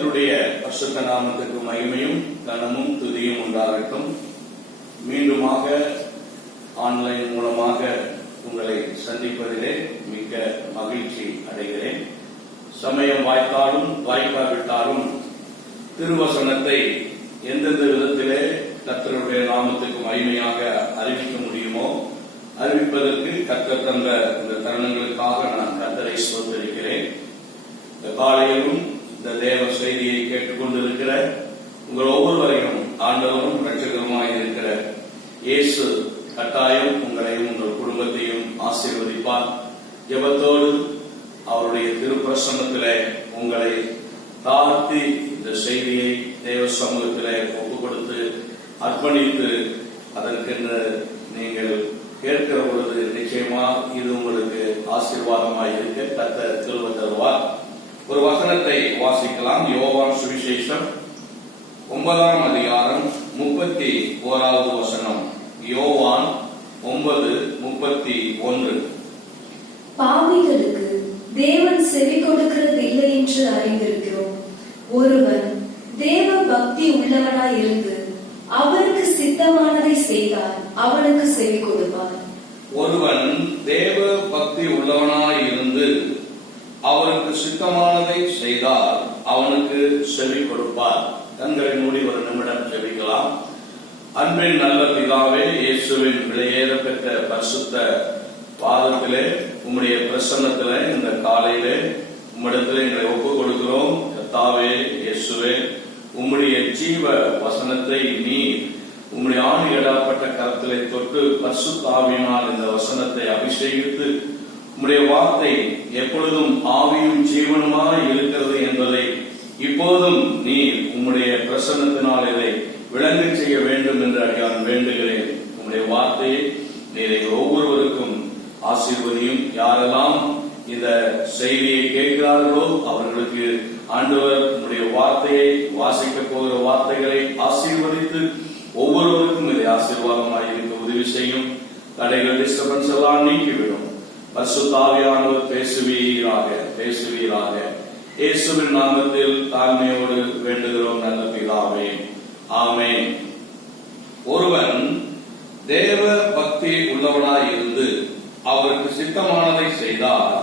கர்த்தருடைய பரிசுத்த நாமத்துக்கு மகிமையும் கனமும் துதியும் உண்டாகட்டும். மீண்டுமாக ஆன்லைன் மூலமாக உங்களை சந்திப்பதிலே மிக்க மகிழ்ச்சி அடைகிறேன். சமயம் வாய்த்தாலும் வாய்க்காவிட்டாலும் திருவசனத்தை எந்தெந்த விதத்திலே கர்த்தருடைய நாமத்துக்கு மகிமையாக அறிவிக்க முடியுமோ அறிவிப்பதற்கு கர்த்தர் தந்த இந்த தருணங்களுக்காக நான் கர்த்தரை ஸ்தோத்திரிக்கிறேன். இந்த காலையிலும் இந்த தேவ செய்தியை கேட்டுக்கொண்டிருக்கிற உங்கள் ஒவ்வொருவரையும் ஆண்டவரும் இரட்சகருமாய் இருக்கிற இயேசு கட்டாயம் உங்களையும் உங்கள் குடும்பத்தையும் ஆசீர்வதிப்பார். ஜெபத்தோடு அவருடைய திருப்பிரசன்னத்திலே உங்களை தாழ்த்தி இந்த செய்தியை தேவ சமூகத்திலே ஒப்புக் கொடுத்து அர்ப்பணித்து அதற்கென்று நீங்கள் கேட்கிற பொழுது நிச்சயமா இது உங்களுக்கு ஆசீர்வாதமாய் இருக்க கர்த்தர் கிருபை தருவார். ஒரு வசனத்தை வாசிக்கலாம். யோவான் சுவிசேஷம் 9ஆம் அதிகாரம் 31வது வசனம். யோவான் 9:31. பாவிகளுக்கு தேவன் செவி கொடுக்கிறது இல்லை என்று அறிந்திருக்கிறோம். ஒருவன் தேவ பக்தி உள்ளவனாய் இருந்து அவருக்கு சித்தமானதை செய்தால் அவனுக்கு செவி கொடுப்பார். ஒருவன் தேவ பக்தி உள்ளவனாய் இருந்து அவருக்கு சித்தமானதை செய்தால் அவனுக்கு செவி கொடுப்பார். கண்களை மூடி ஒரு நிமிடம் ஜெபிக்கலாம். அன்பின் நல்ல பிதாவே, இயேசுவின் விலையேற பெற்ற பரிசுத்த பாதத்திலே உம்முடைய பிரசன்னத்திலே இந்த காலையிலே உம்மிடத்திலே எங்களை ஒப்புக் கொடுக்கிறோம். கர்த்தாவே இயேசுவே, உம்முடைய ஜீவ வசனத்தை நீ உம்முடைய ஆணியிடப்பட்ட கரத்திலே தொட்டு பரிசுத்த ஆவியினால் இந்த வசனத்தை அபிஷேகித்து உம்முடைய வார்த்தை எப்பொழுதும் ஆவியும் ஜீவனுமாய் இருக்கிறது என்பதை இப்போதும் நீ உம்முடைய பிரசன்னத்தினால் இதை விளங்க செய்ய வேண்டும் என்று நான் வேண்டுகிறேன். உம்முடைய வார்த்தையை நீரை ஒவ்வொருவருக்கும் ஆசீர்வதியும். யாரெல்லாம் இந்த செய்தியை கேட்கிறார்களோ அவர்களுக்கு ஆண்டவர் உம்முடைய வார்த்தையை வாசிக்க போகிற வார்த்தைகளை ஆசீர்வதித்து ஒவ்வொருவருக்கும் இதை ஆசீர்வாதமாக இருக்க உதவி செய்யும். தடைகள் டிஸ்டர்பன்ஸ் எல்லாம் நீக்கிவிடும். பரிசுத்த ஆவியானவர் பேசுவீராக. இயேசுவின் நாமத்தில் தாழ்மையோடு வேண்டுகிறோம் நல்ல பிதாவே, ஆமென். ஒருவன் தேவ பக்தி உள்ளவனாய் இருந்து அவருக்கு சித்தமானதை செய்தால்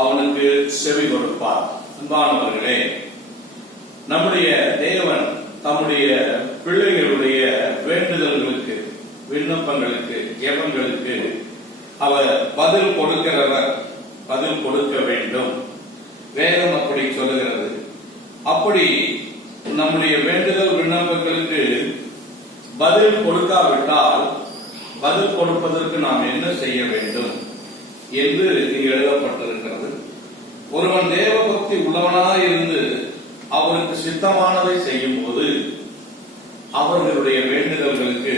அவனுக்கு செவி கொடுப்பார். அன்பானவர்களே, நம்முடைய தேவன் தம்முடைய பிள்ளைகளுடைய வேண்டுதல்களுக்கு, விண்ணப்பங்களுக்கு, ஜெபங்களுக்கு அவர் பதில் கொடுக்கிறவர், பதில் கொடுக்க வேண்டும். வேதம் அப்படி சொல்லுகிறது. அப்படி நம்முடைய வேண்டுதல் விண்ணப்பங்களுக்கு பதில் கொடுக்காவிட்டால் பதில் கொடுப்பதற்கு நாம் என்ன செய்ய வேண்டும் என்று இங்கு எழுதப்பட்டிருக்கிறது. ஒருவன் தேவ பக்தி உள்ளவனாய் இருந்து அவருக்கு சித்தமானதை செய்யும் போது அவர்களுடைய வேண்டுதல்களுக்கு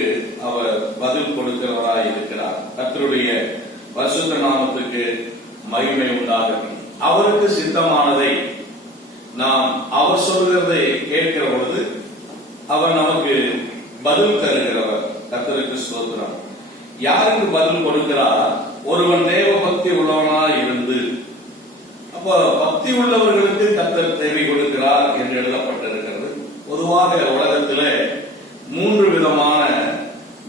அவர் பதில் கொடுக்கிறவராய் இருக்கிறார். கர்த்தருடைய பரிசுத்த நாமத்துக்கு மகிமை உண்டாகட்டும். அவருக்கு சித்தமானதை நாம் அவர் சொல்கிறதை கேட்கிற பொழுது அவர் நமக்கு பதில் தருகிறவர். கர்த்தருக்கு ஸ்தோத்திரம். யாருக்கு பதில் கொடுக்கிறார்? ஒருவன் தேவ பக்தி உள்ளவனாய் இருந்து. அப்போ பக்தி உள்ளவர்களுக்கு கர்த்தர் தேவை கொடுக்கிறார் என்று எழுதப்பட்டிருக்கிறது. பொதுவாக உலகத்திலே 3 விதமான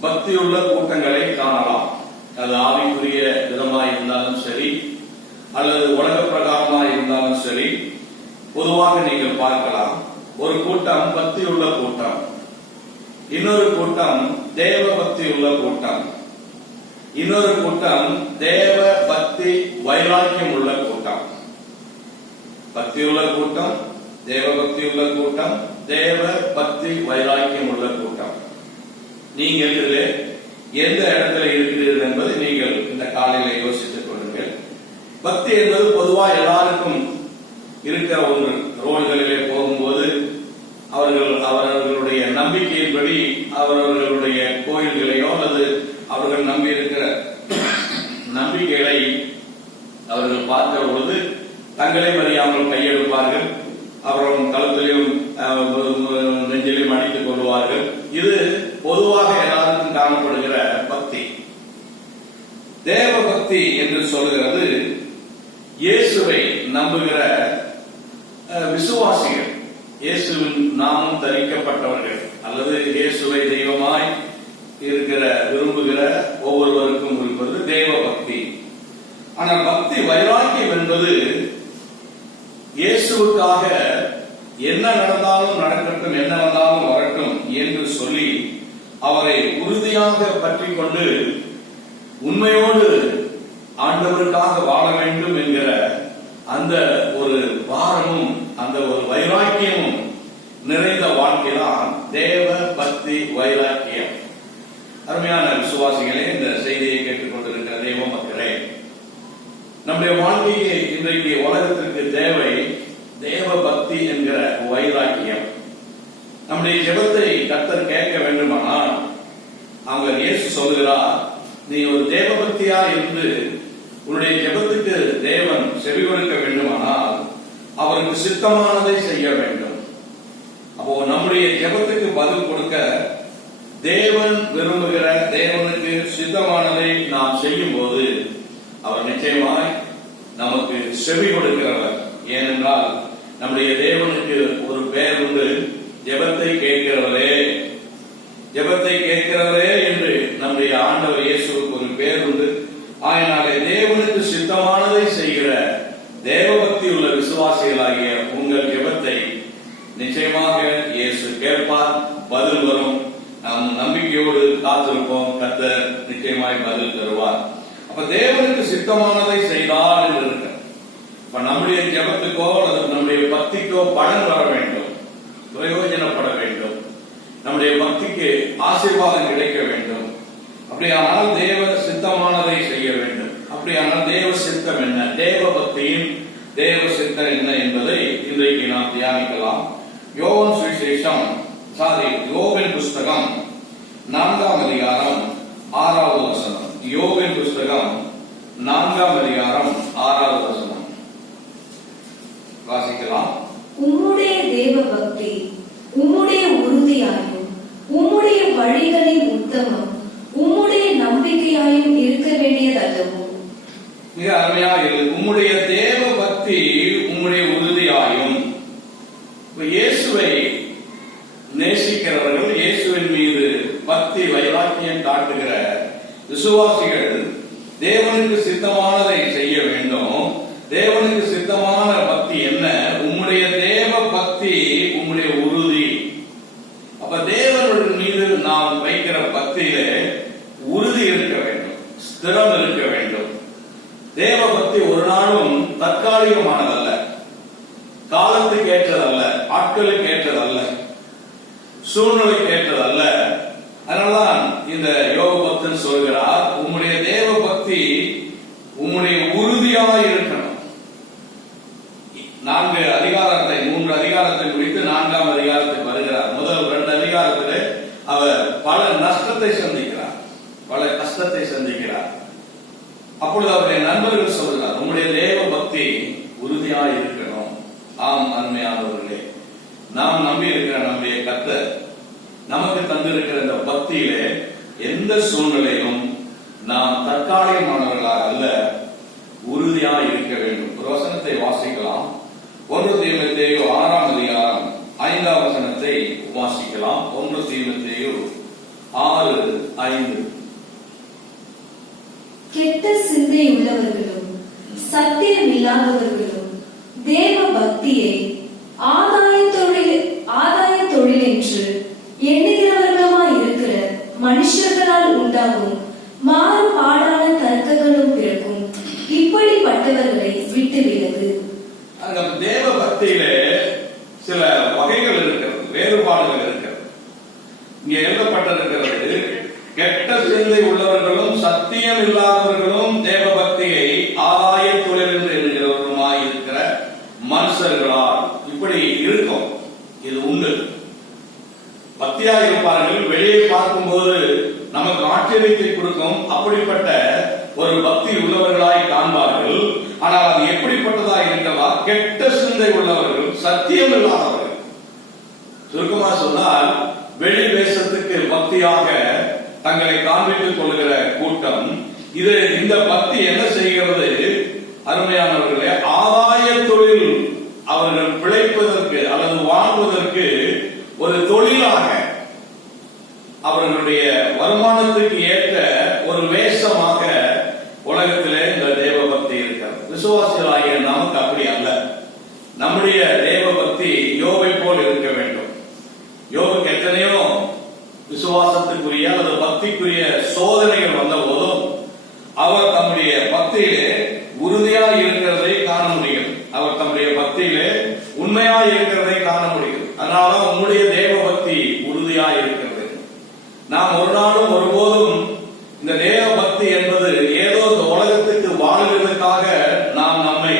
பக்தியுள்ள கூட்டங்களை காணலாம். அது ஆவிக்குரிய விதமாய் இருந்தாலும் சரி அல்லது உலக பிரகாரமாய் இருந்தாலும் சரி, பொதுவாக நீங்கள் பார்க்கலாம். ஒரு கூட்டம் பக்தி உள்ள கூட்டம், இன்னொரு கூட்டம் தேவ பக்தி உள்ள கூட்டம், இன்னொரு கூட்டம் தேவ பக்தி வைராக்கியம் உள்ள கூட்டம். பக்தி உள்ள கூட்டம், தேவ பக்தி உள்ள கூட்டம், தேவ பக்தி வைராக்கியம் உள்ள கூட்டம். நீங்கள் இதில் எந்த இடத்துல இருக்கிறீர்கள் என்பதை நீங்கள் இந்த காலையில யோசித்துக் கொள்ளுங்கள். பக்தி என்பது பொதுவாக எல்லாருக்கும் இருக்கிற ஒன்று. ரோடுகளிலே போகும்போது அவர்களுடைய நம்பிக்கையின்படி அவர்களுடைய கோயில்களையோ அல்லது அவர்கள் நம்பி இருக்கிற நம்பிக்கைகளை அவர்கள் பார்க்கிற பொழுது தங்களை அறியாமல் கையெடுப்பார்கள். அப்புறம் கழுத்திலையும் நெஞ்சிலையும் அடித்துக் கொள்வார்கள். இது பொதுவாக எல்லாருக்கும் காணப்படுகிற பக்தி. தேவ பக்தி என்று சொல்லுகிறது இயேசுவை நம்புகிற விசுவாசிகள், இயேசுவின் நாமம் தரிக்கப்பட்டவர்கள் அல்லது இயேசுவை தெய்வமாய் இருக்கிற விரும்புகிற ஒவ்வொருவருக்கும் இருப்பது தேவ பக்தி. ஆனால் பக்தி வைராக்கியம் என்பது இயேசுவுக்காக என்ன நடந்தாலும் நடக்கட்டும், என்ன வந்தாலும் வரட்டும் என்று சொல்லி அவரை உறுதியாக பற்றி கொண்டு உண்மையோடு ஆண்டவருக்காக வாழ வேண்டும் என்கிற அந்த ஒரு பாரமும் அந்த ஒரு வைராக்கியமும் நிறைந்த வாழ்க்கைதான் தேவ பக்தி வைராக்கியம். அருமையான விசுவாசிகளே, இந்த செய்தியை கேட்டுக்கொண்டிருக்கிற தெய்வ மக்களே, நம்முடைய வாழ்க்கையை இன்றைக்கு உலகத்திற்கு தேவை தேவ பக்தி என்கிற வைராக்கியம். நம்முடைய ஜெபத்தை கர்த்தர் கேட்க வேண்டுமானால் அவங்க இயேசு சொல்லுகிறார், நீ ஒரு தேவ பக்தியா இருந்து உன்னுடைய ஜெபத்துக்கு தேவன் செவி கொடுக்க வேண்டுமானால் அவருக்கு சித்தமானதை செய்ய வேண்டும். அப்போ நம்முடைய ஜெபத்துக்கு பதில் கொடுக்க தேவன் விரும்புகிற தேவனுக்கு சித்தமானதை நாம் செய்யும் போது அவர் நிச்சயமாய் நமக்கு செவி கொடுக்கிறவர். ஏனென்றால் நம்முடைய தேவனுக்கு ஒரு பெயர் உண்டு, ஜெபத்தை கேட்கிறவரே. ஜெபத்தை கேட்கிறவரே என்று நம்முடைய ஆண்டவர் இயேசுவுக்கு ஒரு பெயர் உண்டு. ஆயினாலே தேவனுக்கு சித்தமானதை செய்கிற தேவபக்தி உள்ள விசுவாசிகளாகிய உங்கள் ஜெபத்தை நிச்சயமாக இயேசு கேட்பார், பதில் வரும். நாம் நம்பிக்கையோடு காத்திருப்போம், கர்த்தர் நிச்சயமாய் பதில் தருவார். அப்ப தேவனுக்கு சித்தமானதை செய்தால் என்று இருக்க, இப்ப நம்முடைய ஜெபத்துக்கோ அல்லது நம்முடைய பக்திக்கோ பலன் வர வேண்டும், பிரயோஜனப்பட வேண்டும், நம்முடைய பக்திக்கு ஆசீர்வாதம் கிடைக்க வேண்டும். அப்படியானால் தேவ சித்தமானதை செய்ய வேண்டும். அப்படியானால் தேவ சித்தம் என்ன, தேவ பக்தியின் தேவ சித்தம் என்ன என்பதை இன்றைக்கு நாம் தியானிக்கலாம். யோவான் சுவிசேஷம் யோபின் புஸ்தகம் 4ஆம் அதிகாரம் 6வது வசனம். யோபின் புஸ்தகம் 4ஆம் அதிகாரம் 6வது வசனம் வாசிக்கலாம். உம்முடைய தேவ பக்தி உம்முடைய உறுதியாயும் உம்முடைய வழிகளின் உத்தமம் உம்முடைய நம்பிக்கையாயும் இருக்க வேண்டியதல்லவோ. மிக அருமையாக உம்முடைய தேவ பக்தி உம்முடைய உறுதியாயும். இயேசுவை நேசிக்கிறவர்கள், இயேசுவின் மீது பக்தி வைராக்கியம் காட்டுகிற விசுவாசிகள் தேவனுக்கு சித்தமானதை செய்ய வேண்டும். தேவனுக்கு சித்தமான பக்தி என்ன? உம்முடைய தேவ பக்தி உம்முடைய உறுதி. அப்ப தேவனுடைய மீது நாம் வைக்கிற பக்தியிலே உறுதி இருக்க வேண்டும், ஸ்திரம் இருக்க வேண்டும். தேவ பக்தி ஒரு நாளும் தற்காலிகமானதல்ல, காலத்துக்கு ஏற்றதல்ல, ஆட்களுக்கு ஏற்றதல்ல, சூழ்நிலைக்கு ஏற்றதல்ல. அதனால்தான் இந்த யோக பக்தன் சொல்கிறார், உம்முடைய தேவ பக்தி உம்முடைய உறுதியாக இருக்கணும். 3 அதிகாரத்தை முடித்து 4ஆம் அதிகாரத்துக்கு வருகிறார். முதல் 2 அதிகாரத்திலே அவர் பல நஷ்டத்தை சந்திக்கிறார், பல கஷ்டத்தை சந்திக்கிறார். அப்பொழுது அவருடைய நண்பர்கள் சொல்கிறார், உம்முடைய தேவ பக்தி உறுதியாக இருக்கணும். ஆம் அருமையானவர்களே, நாம் நம்பி இருக்கிற நம்முடைய கர்த்தர் நமக்கு தந்திருக்கிற இந்த பக்தியிலே எந்த சூழ்நிலையும் நாம் தற்காலிகமானவர்களாக அல்ல, உறுதியாக இருக்க வேண்டும். ஒரு வசனத்தை வாசிக்கலாம். 1 தீமோத்தேயு 6ஆம் அதிகாரம் 5ஆம் வசனத்தை வாசிக்கலாம். 1 தீமோத்தேயு 6:5. கெட்ட சிந்தை உள்ளவர்களும் சத்தியம் இல்லாதவர்களும் தேவ பக்தியை ஆதாய தொழில் என்று எண்ணுகிறவர்களுமாய் இருக்கிற மனுஷர்களால் உண்டாகும் மாறுபாடான தர்க்கங்களும் பிறக்கும். இப்படிப்பட்டவர்களை விட்டு விலகு. தேவ பக்தியிலே சில வகைகள் இருக்கிறது, வேறுபாடுகள் இருக்கிறது. இங்கே எழுதப்பட்டிருக்கிறது, கெட்ட சிந்தை உள்ளவர்களும் சத்தியம் இல்லாதவர்களும் தேவ பக்தியை ஆதாய தொழில் என்று எண்ணுகிறவர்களுமாய் இருக்கிற மனுஷர்களால். இப்படி இருக்கும், இது உண்டு. பக்தியாக இருப்பார்கள், வெளியே பார்க்கும்போது நமக்கு ஆச்சரியத்தை கொடுக்கும், அப்படிப்பட்ட ஒரு பக்தி உள்ளவர்களாய் காண்பார்கள். ஆனால் அது எப்படிப்பட்டதாக இருக்கவா? கெட்ட சிந்தை உள்ளவர்கள், சத்தியம் இல்லாதவர்கள். சுருக்கமா சொன்னால், வெளி வேஷத்துக்கு பக்தியாக தங்களை காண்பித்துக் கொள்கிற கூட்டம் இது. இந்த பக்தி என்ன செய்கிறது? அருமையானவர்களே, ஆதாய தொழில் அவர்கள் பிழைப்பதற்கு அல்லது வாழ்வதற்கு ஒரு தொழிலாக, அவர்களுடைய வருமானத்துக்கு ஏற்ற ஒரு வேஷமாக உலகத்திலே இந்த தேவ பக்தி இருக்கிறது. விசுவாசிகளாகிய நமக்கு அப்படி அல்ல. நம்முடைய தேவ பக்தி யோபை போல் இருக்க வேண்டும். யோபுக்கு எத்தனையோ விசுவாசத்துக்குரிய அல்லது பக்திக்குரிய சோதனைகள் வந்த போதும் அவர் தம்முடைய பக்தியிலே உறுதியாக இருக்கிறதை காண முடியும். அவர் தம்முடைய பக்தியிலே உண்மையாக இருக்கிறதை காண முடியும். அதனால உங்களுடைய தேவ பக்தி உறுதியாக இருக்கிறது. நாம் ஒரு நாளும் ஒருபோதும் இந்த தேவ பக்தி என்பது ஏதோ இந்த உலகத்துக்கு வாழ்வதற்காக நாம் நம்மை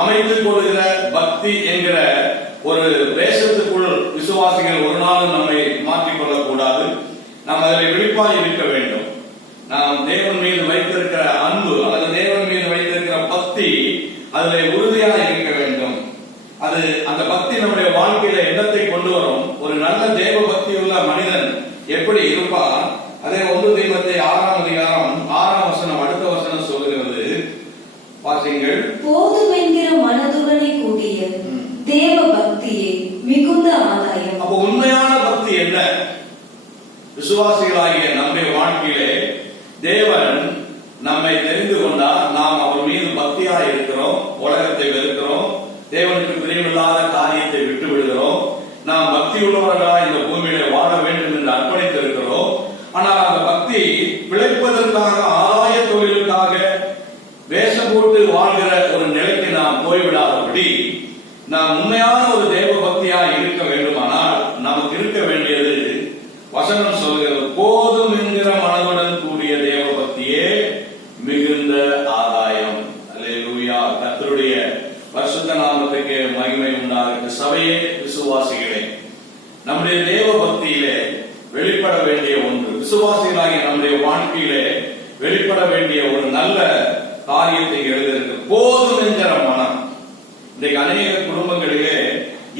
அமைத்துக் கொள்கிற பக்தி என்கிற ஒரு வேஷத்துக்குள் விசுவாசிகள் ஒரு நாளும் நம்மை மாற்றிக்கொள்ளக் கூடாது. நாம் அதில் விழிப்பாய் இருக்க வேண்டும். நாம் தேவன் மீது வைத்திருக்கிற அன்பு அல்லது தேவன் மீது வைத்திருக்கிற பக்தி அதில் உறுதியாக இருக்க வேண்டும். அது அந்த பக்தி நம்முடைய வாழ்க்கையில எண்ணத்தை கொண்டு வரும். ஒரு நல்ல தேவ பக்தி உள்ள மனிதன் எப்படி இருப்பார்? அதே 1 தீமோத்தேயு 6ஆம் அதிகாரம் 6ஆம் வசனம் அடுத்த வசனம் சொல்லுகிறது, வாசிங்கள். போதும் என்கிற மனதுடனே கூடிய தேவ பக்தியே மிகுந்த ஆதாயம். அப்ப உண்மையான பக்தி என்ன? விசுவாசிகளாகிய நம்முடைய வாழ்க்கையிலே தேவன் நம்மை தெரிந்து கொண்டால் நாம் அவர் மீது பக்தியா இருக்கிறோம், உலகத்தை வெறுக்கிறோம், தேவனுக்கு பிரியமில்லாத காரியத்தை விட்டு விடுகிறோம், நாம் பக்தி உள்ளவர்களாக இந்த பூமியில வாழ வேண்டும் என்று அர்ப்பணித்திருக்கிறோம். ஆனால் அந்த பக்தி பிழைப்பதற்காக, ஆதாய தொழிலுக்காக வேஷம் போட்டு வாழ்கிற ஒரு நிலைக்கு நாம் போய்விடாதபடி நாம் உண்மையான ஒரு தேவ பக்தியா இருக்க வேண்டுமானால் நமக்கு இருக்க வேண்டியது வசனம் சொல்கிறது, போதும் என்கிற மனதுடன் கூடிய தேவ பக்தியே மிகுந்த ஆதாயம். அல்லேலூயா. கர்த்தருடைய பரிசுத்த நாமத்துக்கு மகிமை உண்டாகட்டும். சபையே, விசுவாசிகளே, நம்முடைய தேவ பக்தியிலே வெளிப்பட வேண்டிய ஒன்று, விசுவாசிகளாகிய நம்முடைய வாழ்க்கையிலே வெளிப்பட வேண்டிய ஒரு நல்ல காரியத்தை எழுதியிருக்கு, போதும் என்கிற மனம். இன்றைக்கு அநேக குடும்பங்களிலே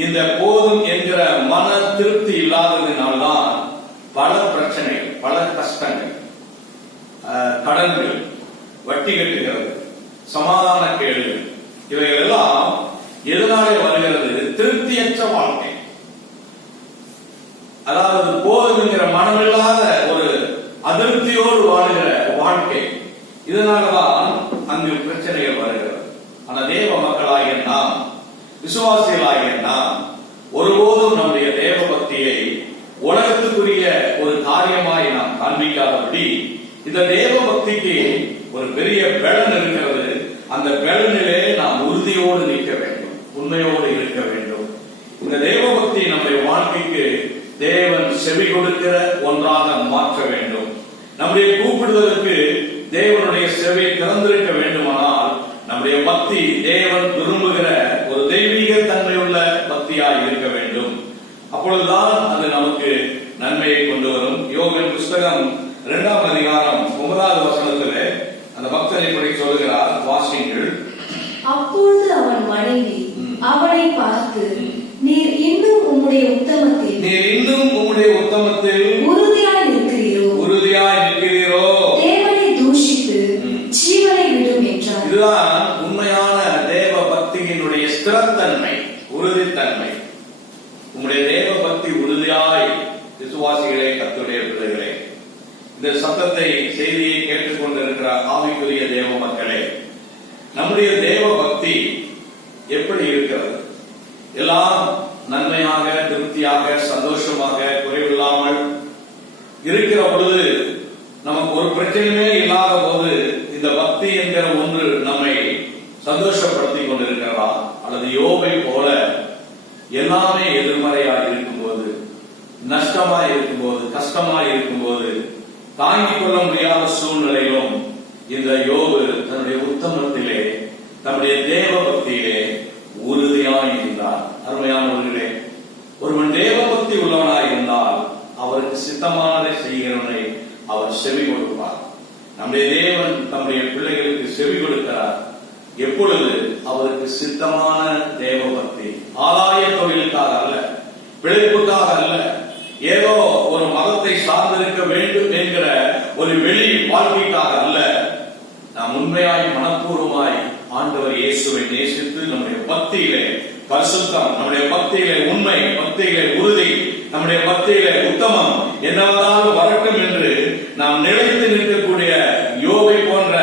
இந்த போதும் என்கிற மன திருப்தி இல்லாததினால்தான் பல பிரச்சனைகள், பல கஷ்டங்கள், கடன்கள், வட்டி கட்டுகிறது, சமாதான கேடுகள், இவைகள் எல்லாம் எதனாலே வருகிறது? திருப்தியற்ற வாழ்க்கை. அதாவது போதும் என்கிற மனமில்லாத ஒரு அதிருப்தியோடு வாழ்கிற வாழ்க்கை. இதனாலதான் அங்கு பிரச்சனைகள் வருகிறது. ஆனா தேவ மக்களாகிய நாம், விசுவாசிகளாகிய நாம் ஒருபோதும் நம்முடைய தேவ பக்தியை உலகத்துக்குரிய ஒரு காரியமாய் நாம் காண்பிக்காதபடி இந்த தேவ பக்திக்கு ஒரு பெரிய பலன் இருக்கிறது. அந்த பலனிலே நாம் உறுதியோடு நிற்க வேண்டும், உண்மையோடு இருக்க வேண்டும். இந்த தேவ பக்தி நம்முடைய வாழ்க்கைக்கு தேவன் செவி கொடுக்கிற ஒன்றாக மாற்ற வேண்டும். நம்முடைய கூப்பிடுதலுக்கு தேவனுடைய செவி திறந்திருக்க வேண்டுமானால் நம்முடைய பக்தி தேவன் விரும்புகிற ஒரு தெய்வீக தன்மையுள்ள பக்தியாய் இருக்க வேண்டும். அப்பொழுதுதான் அது நமக்கு நன்மையை கொண்டு வரும். யோபின் புஸ்தகம் 2ஆம் அதிகாரம் 9வது வசனத்திலே அந்த பக்தனை இப்படி சொல்லுகிறார், வாசிங்கள். அப்பொழுது அவன் மனைவி அவனை பார்த்து, நீர் இன்னும் உம்முடைய உத்தமத்தில் உறுதியாய் நிற்கிறீரோ, தேவனை தூஷித்து ஜீவனை விடும் என்றார். இதுதான் உண்மையான தேவ பக்தியினுடைய ஸ்திரத்தன்மை, உறுதித்தன்மை. உங்களுடைய தேவ பக்தி உறுதியாய், விசுவாசிகளே, கர்த்தருடைய பிள்ளைகளே, இந்த சத்தத்தை, செய்தியை கேட்டுக்கொண்டிருக்கிற ஆவிக்குரிய தேவ மக்களே, நம்முடைய தேவ பக்தி எப்படி இருக்கிறது? எல்லாம் நன்மையாக, திருப்தியாக, சந்தோஷமாக, குறைவில்லாமல் இருக்கிற பொழுது, நமக்கு ஒரு பிரச்சனையுமே இல்லாத போது இந்த பக்தி என்கிற ஒன்று நம்மை சந்தோஷப்படுத்திக் கொண்டிருக்கிறதா? அல்லது யோபை போல எல்லாமே எதிர்மறையாக இருக்கும்போது, நஷ்டமாய் இருக்கும்போது, கஷ்டமாய் இருக்கும்போது, தாங்கிக் கொள்ள முடியாத சூழ்நிலையிலும் இந்த யோபு தன்னுடைய உத்தமத்திலே, தன்னுடைய தேவ பக்தியிலே உறுதியாய் இருந்தார். அருமையானவர்களே, ஒருவன் தேவ பக்தி உள்ளவனாய் இருந்தால் அவருக்கு சித்தமானதை செய்கிறவனை அவர் செவி கொடுப்பார். நம்முடைய தேவன் தம்முடைய பிள்ளைகளுக்கு செவி கொடுக்கிறார். எப்பொழுது? அவருக்கு சித்தமான தேவ பக்தி. ஆதாய தொழிலுக்காக அல்ல, பிழைப்புக்காக அல்ல, ஏதோ ஒரு மதத்தை சார்ந்திருக்க வேண்டும் என்கிற ஒரு வெளி வாழ்க்கைக்காக அல்ல. நாம் உண்மையாய், மனப்பூர்வமாய் ஆண்டவர் இயேசுவை நேசித்து நம்முடைய பக்தியிலே பரிசுத்தம், நம்முடைய பக்தியிலே உண்மை, பக்தியிலே உறுதி, நம்முடைய பக்தியிலே உத்தமம் என்னவென்றாலும் வரட்டும் என்று நாம் நிலைத்து நிற்கக்கூடிய யோபை போன்ற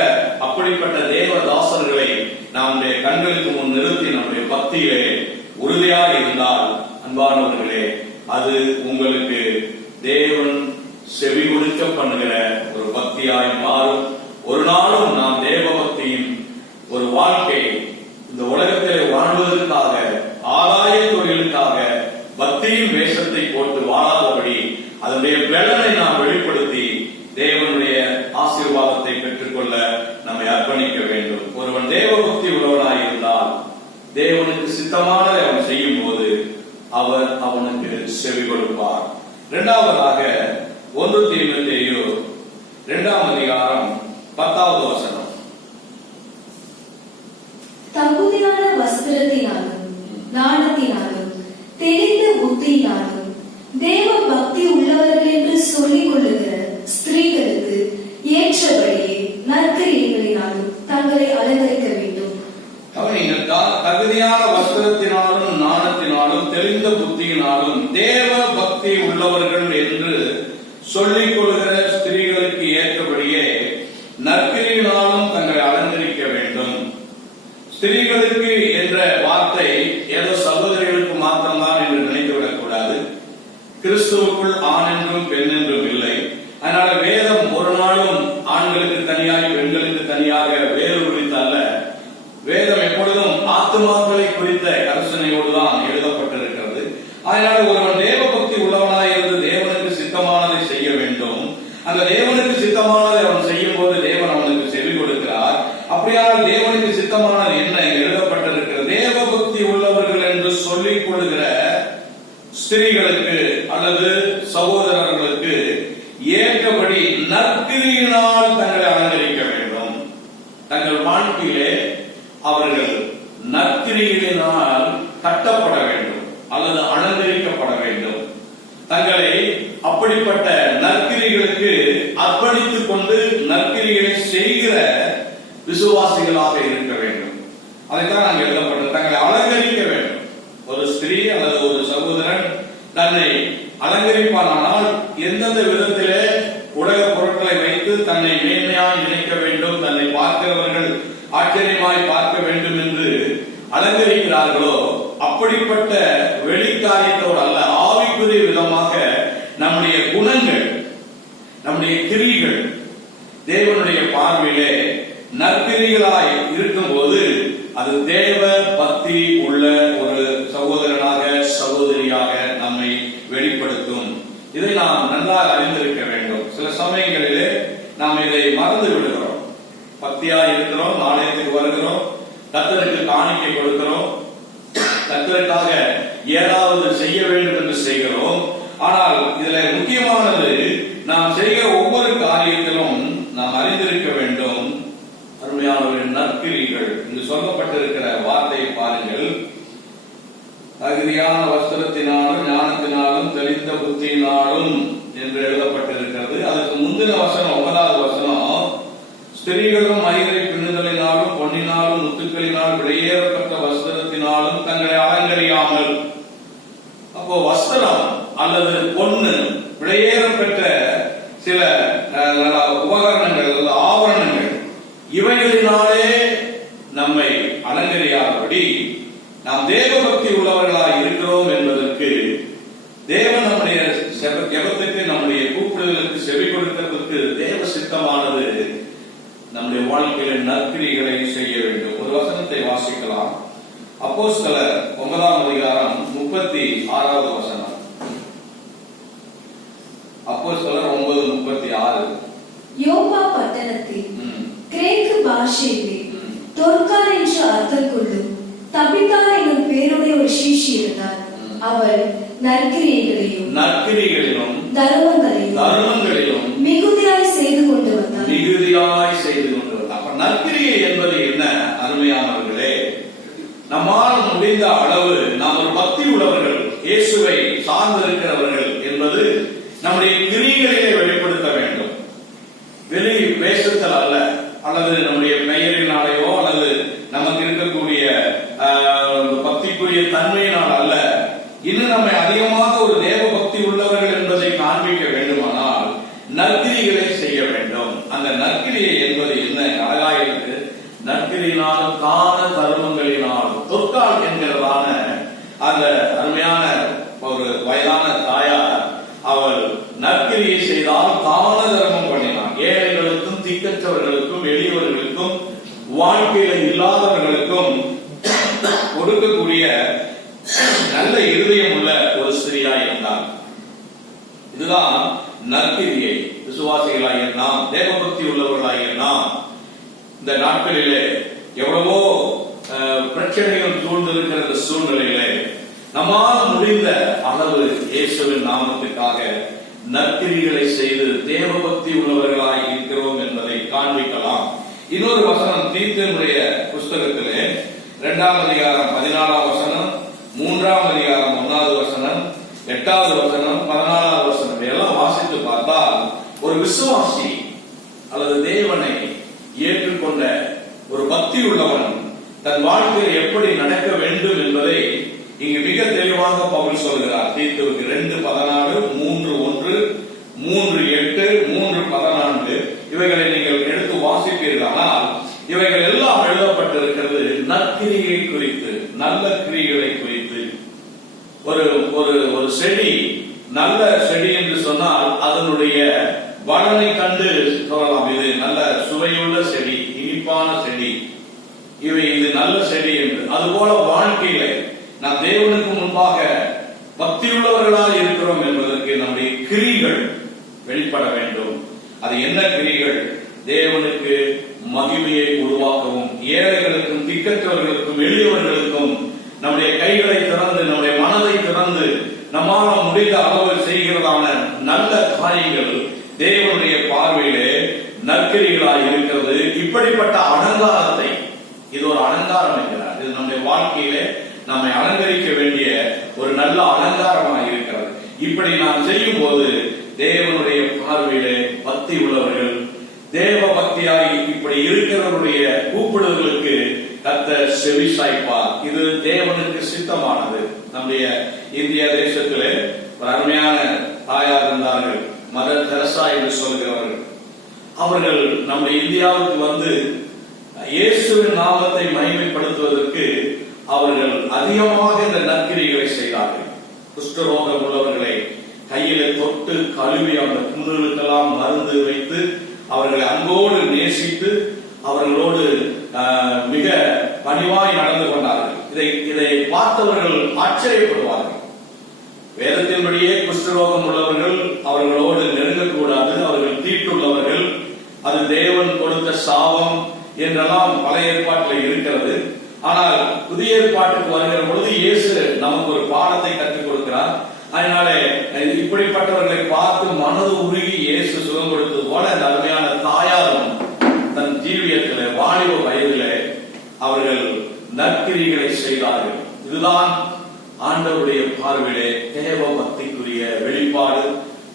அப்படிப்பட்ட தேவதாசர்களை நம்முடைய கண்களுக்கு முன் நிறுத்தி நம்முடைய பக்தியிலே உறுதியாக இருந்தால் அன்பானவர்களே, அது உங்களுக்கு தேவன் செவி கொடுக்க பண்ணுகிற ஒரு பக்தியாய் மாறும். ஒரு நாளும் நாம் தேவ பக்தியின் ஒரு வாழ்க்கை இந்த உலகத்திலே வாழ்வதற்காக, ஆதாய தொழிலுக்காக பக்தியின் வேஷத்தை போட்டு வாழாதபடி அதனுடைய பலனை நாம் வெளிப்படுத்தி தேவனுடைய ஆசீர்வாதத்தை பெற்றுக்கொள்ள நம்மை அர்ப்பணிக்க வேண்டும். ஒருவன் தேவ பக்தி உள்ளவனாய் இருந்தால் தேவனுக்கு சித்தமானதை அவன் செய்யும் போது அவர் அவனுக்கு செவி கொடுப்பார். இரண்டாவதாக 1 தீமோத்தேயு 2ஆம் அதிகாரம் 10வது வசனம். தகுதியான வஸ்திரத்தினாலும் நாணத்தினாலும் தெளிந்த புத்தியினாலும் தேவ பக்தி உள்ளவர்கள் என்று சொல்லிக் கொள்ளுகிற ஸ்திரீகளுக்கு ஏற்றபடியே நற்கிரியைகளினாலும் தங்களை அலங்கரிக்க வேண்டும். கவனிங்கள், தகுதியான வஸ்திரத்தினாலும் நாணத்தினாலும் தெளிந்த புத்தியினாலும் தேவ பக்தி உள்ளவர்கள் என்று சொல்லிக் கொள்கிற ஸ்திரீகளுக்கு ஏற்றபடியே நற்கிரியினாலும் தங்களை அலங்கரிக்க வேண்டும். ஸ்திரீகளுக்கு என்ற வார்த்தை ஏதோ சகோதரிகளுக்கு மாத்திரம்தான் என்று நினைத்துவிடக் கூடாது. கிறிஸ்துவுக்குள் ஆண் என்றும் பெண் என்றும் இல்லை. அதனால வேதம் ஒரு நாளும் ஆண்களுக்கு தனியாக பெண்களுக்கு தனியாக வேறு குறித்து அல்ல. வேதம் எப்பொழுதும் ஆத்துமாக்களை குறித்த கரிசனையோடுதான் எழுதப்பட்டிருக்கிறது. அதனால ஒருவன் தேவ பக்தி உள்ளவனாய் இருந்து தேவனுக்கு சித்தமானதை செய்ய வேண்டும். அந்த தேவனுக்கு சித்தமானதை அவன் செய்யும் போது தேவன் அவனுக்கு செவி கொடுக்கிறார். அப்படியானால் தேவனுக்கு சித்தமானது என்ன எழுதப்பட்டிருக்கிறது? தேவ பக்தி உள்ளவர்கள் என்று சொல்லிக் கொள்கிற ஸ்திரீகளுக்கு அல்லது சகோதரர்களுக்கு ஏற்றபடி நற்கிரியினால் தங்களை அலங்கரிக்க வேண்டும். தங்கள் வாழ்க்கையிலே அவர்கள் நற்கிரியினால் கட்டப்பட வேண்டும் அல்லது அலங்கரிக்கப்பட வேண்டும். தங்களை அப்படிப்பட்ட நற்கிரிகளுக்கு அர்ப்பணித்துக் கொண்டு நற்கிரிகளை செய்கிற விசுவாசிகளாக இருக்க வேண்டும். அதைத்தான் அங்கு எழுதப்பட்டது. தங்களை அலங்கரிக்க வேண்டும். ஒரு ஸ்திரீ அல்லது ஒரு சகோதரன் தன்னை அலங்கரிப்பானால் எந்தெந்த விதத்திலே உலக பொருட்களை வைத்து தன்னை மேன்மையாய் நினைக்க வேண்டும், தன்னை பார்க்கிறவர்கள் ஆச்சரியமாய் பார்க்க வேண்டும் என்று அலங்கரிக்கிறார்களோ அப்படிப்பட்ட வெளிக்காரியத்தோடு அல்ல, ஆவிக்குரிய விதமாக நம்முடைய குணங்கள், நம்முடைய கிரிகள் தேவனுடைய பார்வையிலே நற்கிரிகளாய் இருக்கும் போது அது தேவ பக்தி உள்ள ஒரு சகோதரனாக சகோதரியாக நம்மை வெளிப்படுத்தும். இதை நாம் நன்றாக அறிந்திருக்க வேண்டும். சில சமயங்களிலே நாம் இதை மறந்து விடுகிறோம். பக்தியாய் இருக்கிறோம், ஆலயத்துக்கு வருகிறோம், கர்த்தருக்கு காணிக்கை கொடுக்கிறோம், கர்த்தருக்காக ஏதாவது செய்ய வேண்டும் என்று செய்கிறோம். ஆனால் இதுல முக்கியமானது நாம் செய்கிற ஒவ்வொரு காரியத்திலும் நாம் அறிந்திருக்க வேண்டும். அருமையானவரின் நற்கிரிகள் இங்கு சொல்லப்பட்டிருக்கிற வார்த்தையை பாருங்கள். தகுதியான வஸ்திரத்தினாலும் ஞானத்தினாலும் தெளிந்த புத்தியினாலும் என்று எழுதப்பட்டிருக்கிறது. அதுக்கு முந்தின வசனம் 9வது வசனம், ஸ்திரீகளும் மயிரை பின்னுதலினாலும் பொன்னினாலும் முத்துக்களினால் வெளியேறப்பட்ட வஸ்திரத்தினாலும் தங்களை அலங்கரியாமல். அப்போ வஸ்திரம் அல்லது பொன்னு விலையேறம் பெற்ற சில உபகரணங்கள், ஆபரணங்கள், இவைகளினாலே நம்மை அலங்கரியாதபடி நாம் தேவ பக்தி உள்ளவர்களாய் இருக்கிறோம் என்பதற்கு தேவன் நம்முடைய ஜெபத்துக்கு, நம்முடைய கூப்பிடுதலுக்கு செவி கொடுக்கிறதுக்கு தேவ சித்தமானது நம்முடைய வாழ்க்கையில நற்கிரிகளை செய்ய வேண்டும். ஒரு வசனத்தை வாசிக்கலாம். அப்போஸ்தலர் 9ஆம் அதிகாரம் 36வது வசனம். அப்போஸ்தலர் 9:36. யோப்பா பட்டணத்தில் கிரேக்கு பாஷையிலே தொர்கார் என்று அர்த்தம் கொள்ளும் தபித்தா என்னும் பேருடைய ஒரு சீஷி இருந்தார். அவள் நற்கிரியைகளிலும் தர்மங்களிலும் மிகுதியாய் செய்து கொண்டு வந்தார். அப்ப நற்கிரியை என்பது என்ன? அருமையானவர்களே, நம்மால் முடிந்த அளவு நாம் ஒரு பக்தி உள்ளவர்கள், இயேசுவை சார்ந்திருக்கிறவர்கள் என்பது நம்முடைய கிரியைகளிலே வெளிப்படுத்த வேண்டும். வெளி வேஷத்தில் அல்ல, அல்லது நம்முடைய பெயரினாலேயோ அல்லது நமக்கு இருக்கக்கூடிய பக்திக்குரிய அதிகமாக ஒரு தேவ பக்தி உள்ளவர்கள் என்பதை காண்பிக்க வேண்டுமானால் நற்கிரிகளை செய்ய வேண்டும். அந்த நற்கிரியை என்பது என்ன அழகாயிருக்கு. நற்கிரியினாலும் தான தர்மங்களினாலும் தொற்கால் என்கிறதான அந்த அருமையான ஒரு வயதான தாயார் அவள் நற்கிரியை செய்தால் தான தர்மம் பண்ணினார். ஏழைகளுக்கும் திக்கற்றவர்களுக்கும் எளியவர்களுக்கும் வாழ்க்கையில இல்லாதவர்களுக்கும் கொடுக்கக்கூடிய நல்ல இருதயம் உள்ள ஒரு ஸ்திரியாய் இருந்தார். இதுதான் நற்கிரியை. விசுவாசிகளாகிய நாம், தேவபக்தி உள்ளவர்களாகிய நாம் இந்த நாட்களிலே எவ்வளவோ பிரச்சனைகள் சூழ்ந்திருக்கிற சூழ்நிலையிலே நம்மால் முடிந்த அளவு இயேசுவின் நாமத்துக்காக நற்கிரிகளை செய்து தேவபக்தி உள்ளவர்களாய் இருக்கிறோம் என்பதை காண்பிக்கலாம். இன்னொரு வசனம் தீத்துவினுடைய புஸ்தகத்திலே 2ஆம் அதிகாரம் 14ஆம் வசனம், 3ஆம் அதிகாரம் 1வது வசனம், 8வது வசனம், 14வது வசனம் எல்லாம் வாசித்து பார்த்தால் ஒரு விசுவாசி அல்லது தேவனை ஏற்றுக்கொண்ட ஒரு பக்தி உள்ளவன் தன் வாழ்க்கையில் எப்படி நடக்க வேண்டும் என்பதை இங்கு மிக தெளிவாக பவுல் சொல்கிறார். தீத்துவுக்கு 2:14, 3:1, 3:8, 3:14 இவைகளை நீங்கள் எடுத்து வாசிப்பீர்களானால் இவைகள் எல்லாம் எழுதப்பட்டிருக்கிறது நற்கிரியை குறித்து, நல்ல கிரிகளை குறித்து. ஒரு செடி நல்ல செடி என்று சொன்னால் அதனுடைய பலனை கண்டு சொல்லலாம், இது நல்ல சுவையுள்ள செடி, இனிப்பான செடி, இது நல்ல செடி என்று. அதுபோல வாழ்க்கையில நாம் தேவனுக்கு முன்பாக பக்தியுள்ளவர்களாக இருக்கிறோம் என்பதற்கு நம்முடைய கிரிகள் வெளிப்பட வேண்டும். அது என்ன கிரிகள்? தேவனுக்கு மகிமையை உருவாக்கவும், ஏழைகளுக்கும் திக்கற்றவர்களுக்கும் எளியவர்களுக்கும் நம்முடைய கைகளை திறந்து நம்முடைய மனதை திறந்து நம்மால் முடிந்த அளவு செய்கிறதான நல்ல காரியங்கள் தேவனுடைய பார்வையிலே நற்கிரிகளாய் இருக்கிறது. இப்படிப்பட்ட அலங்காரத்தை, இது ஒரு அலங்காரம் என்கிறார். இது நம்முடைய வாழ்க்கையிலே நம்மை அலங்கரிக்க வேண்டிய ஒரு நல்ல அலங்காரமாக இருக்கிறது. இப்படி நாம் செய்யும் போது தேவனுடைய பார்வையிலே பக்தி உள்ளவர்கள், தேவ பக்தியாய் இப்படி இருக்கிறவருடைய கூப்பிடுதலுக்கு கர்த்தர் செவி சாய்ப்பார். இது தேவனுக்கு சித்தமானது. நம்முடைய இந்திய தேசத்திலே ஒரு அருமையான தாயார் இருந்தார்கள், மதர் தெரசா என்று சொல்கிறவர்கள். அவர்கள் நம்முடைய இந்தியாவுக்கு வந்து இயேசுவின் நாமத்தை மகிமைப்படுத்துவதற்கு அவர்கள் அதிகமாக இந்த நற்கிரிகளை செய்தார்கள். குஷ்டரோகம் உள்ளவர்களை கையில தொட்டு கழுவி அந்த புண்ணுகளுக்கெல்லாம் மருந்து வைத்து அவர்களை அன்போடு நேசித்து அவர்களோடு மிக பணிவாய் நடந்து கொண்டார்கள். இதை பார்த்தவர்கள் ஆச்சரியப்படுவார்கள். வேதத்தின்படியே குஷ்டரோகம் உள்ளவர்கள் அவர்களோடு நெருங்கக்கூடாது, அவர்கள் தீட்டுள்ளவர்கள், அது தேவன் கொடுத்த சாபம் என்றெல்லாம் பழைய ஏற்பாட்டில் இருக்கிறது. ஆனால் புதிய ஏற்பாட்டுக்கு வருகிற பொழுது இயேசு நமக்கு ஒரு பாடத்தை கற்றுக் கொடுக்கிறார். அதனால இப்படிப்பட்டவர்களை பார்த்து மனது உருகி இயேசு சுகம் கொடுத்தது போல இந்த அருமையான தாயாரும் தன் ஜீவியத்திலே வாலிப வயதிலே அவர்கள் நற்கிரிகளை செய்தார்கள். இதுதான் ஆண்டவருடைய பார்வையிலே தேவ பக்திக்குரிய வெளிப்பாடு.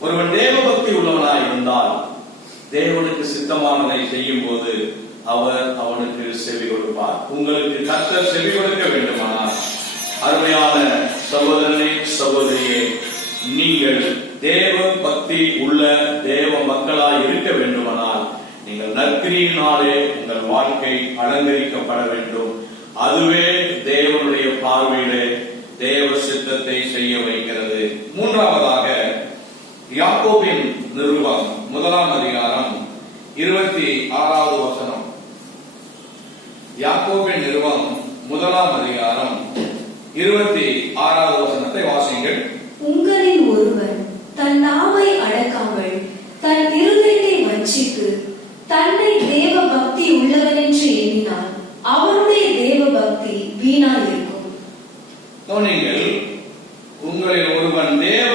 ஒருவன் தேவ பக்தி உள்ளவனாய் இருந்தால் தேவனுக்கு சித்தமானதை செய்யும் போது அவர் அவனுக்கு செவி கொடுப்பார். உங்களுக்கு கர்த்தர் செவி கொடுக்க வேண்டுமானால் அருமையான சகோதரனே சகோதரியே, நீங்கள் தேவ பக்தி உள்ள தேவ மக்களாய் இருக்க வேண்டுமானால் நீங்கள் நற்கிரியினாலே உங்கள் வாழ்க்கை அலங்கரிக்கப்பட வேண்டும். அதுவே தேவனுடைய பார்வையிலே தேவ சித்தத்தை செய்ய வைக்கிறது. மூன்றாவதாக யாக்கோபின் நிருபம் 1ஆம் அதிகாரம் 26வது வசனம். யாக்கோபின் நிருபம் 1ஆம் அதிகாரம் 26வது வசனத்தை வாசிங்கள். உங்களில் ஒருவன் தன் நாவை அடக்காமல் தன் இருதயத்தை வஞ்சித்து தன்னை தேவ பக்தி உள்ளவன் என்று எண்ணினால் அவனுடைய தேவ பக்தி வீணாயிருக்கும். நீங்கள் உங்களில் ஒருவன் தேவ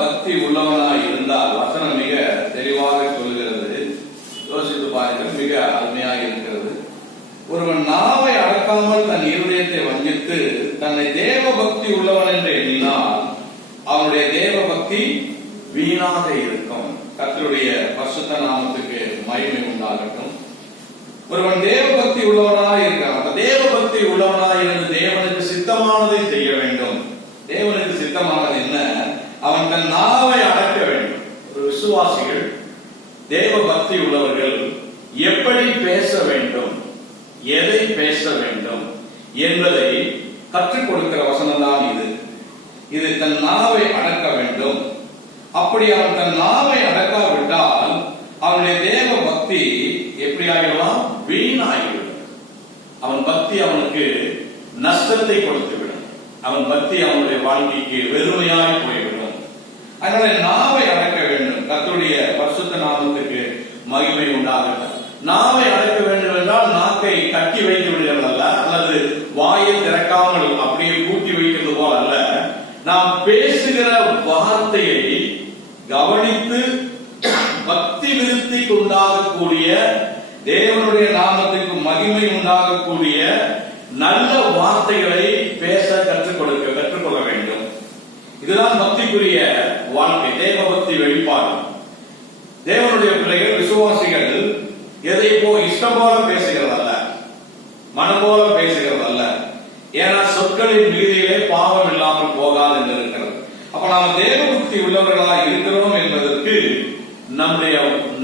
பக்தி உள்ளவனாய் இருந்தால், வசனம் மிக தெளிவாக சொல்கிறது, யோசித்து பாருங்கள், மிக அருமையாக இருக்கிறது. ஒருவன் நாவை அடக்காமல் தன் இருதயத்தை வஞ்சித்து தன்னை தேவ பக்தி உள்ளவன் என்று எண்ணினால் அவனுடைய தேவ பக்தி வீணாக இருக்கும். கர்த்தருடைய பரிசுத்த நாமத்துக்கு மகிமை உண்டாகட்டும். ஒருவன் தேவ பக்தி உள்ளவனாய் இருக்கான். அந்த தேவ பக்தி உள்ளவனாய் இருந்து தேவனுக்கு சித்தமானதை செய்ய வேண்டும். தேவனுக்கு சித்தமானது என்ன? அவன் தன் நாவை அடக்க வேண்டும். ஒரு விசுவாசிகள், தேவ பக்தி உள்ளவர்கள் எப்படி பேச வேண்டும், எதை பேச வேண்டும் என்பதை கற்றுக் கொடுக்கிற வசனம் தான் இது. இது தன் நாவை அடக்க வேண்டும். அப்படி அவன் தன் நாவை அடக்காவிட்டால் அவனுடைய தேவ பக்தி எப்படி ஆகிடலாம்? வீணாகிவிடும். அவன் பக்தி அவனுக்கு நஷ்டத்தை கொடுத்துவிடும். அவன் பக்தி அவனுடைய வாழ்க்கைக்கு வெறுமையாய் போய்விடும். அதனால நாவை அடக்க வேண்டும். கர்த்தருடைய பரிசுத்த நாமத்துக்கு மகிமை உண்டாகட்டும். நாவை அடக்க வேண்டும் என்றால் நாக்கை கட்டி வைத்து விடுகிறதல்ல, அல்லது வாயை திறக்காமல் அப்படியே கூட்டி வைக்கிறது போல அல்ல. நாம் பேசுகிற வார்த்தையை கவனித்து பக்தி விருத்திக்கு உண்டாகக்கூடிய, தேவனுடைய நாமத்துக்கு மகிமை உண்டாகக்கூடிய நல்ல வார்த்தைகளை பேச கற்றுக்கொள்ள வேண்டும். இதுதான் பக்திக்குரிய வாழ்க்கை, தேவ பக்தி வெளிப்பாடு. தேவனுடைய பிள்ளைகள், விசுவாசிகள் எதை இஷ்டம் போல பேசுகிறதல்ல, மனம் போல பேசுகிறதல்ல. ஏன்னா சொற்களின் மீதியிலே பாவம் இல்லாமல் போகாது என்று இருக்கிறது. அப்ப நாம் தேவ பக்தி உள்ளவர்களாக இருக்கிறோம் என்பதற்கு நம்முடைய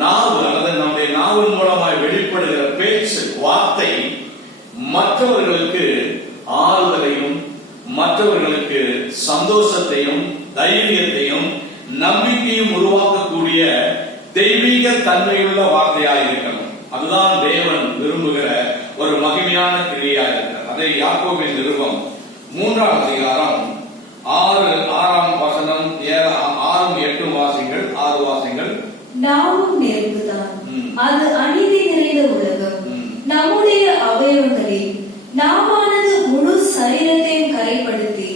நாவு, அல்லது நம்முடைய நாவின் மூலமாய் வெளிப்படுகிற பேச்சு, வார்த்தை மற்றவர்களுக்கு ஆறுதலையும், மற்றவர்களுக்கு சந்தோஷத்தையும், தைரியத்தையும், நம்பிக்கையும் உருவாக்கக்கூடிய தெய்வீக தன்மையுள்ள வார்த்தையாக இருக்கணும். அதுதான் தேவன் விரும்புகிற ஒரு மகிமையான கிரியாக இருக்கிறது. அதை யாக்கோபின் நிருபம் 3ஆம் அதிகாரம் 6ஆம் வசனம் 6-8 வாசிங்கள். 6 வாசிங்கள். நாமும் நெருப்புதான், அது அநீதி நிறைந்த உலகம். நம்முடைய அவயவங்களில் நாமானது முழு சரீரத்தையும் கரைப்படுத்தி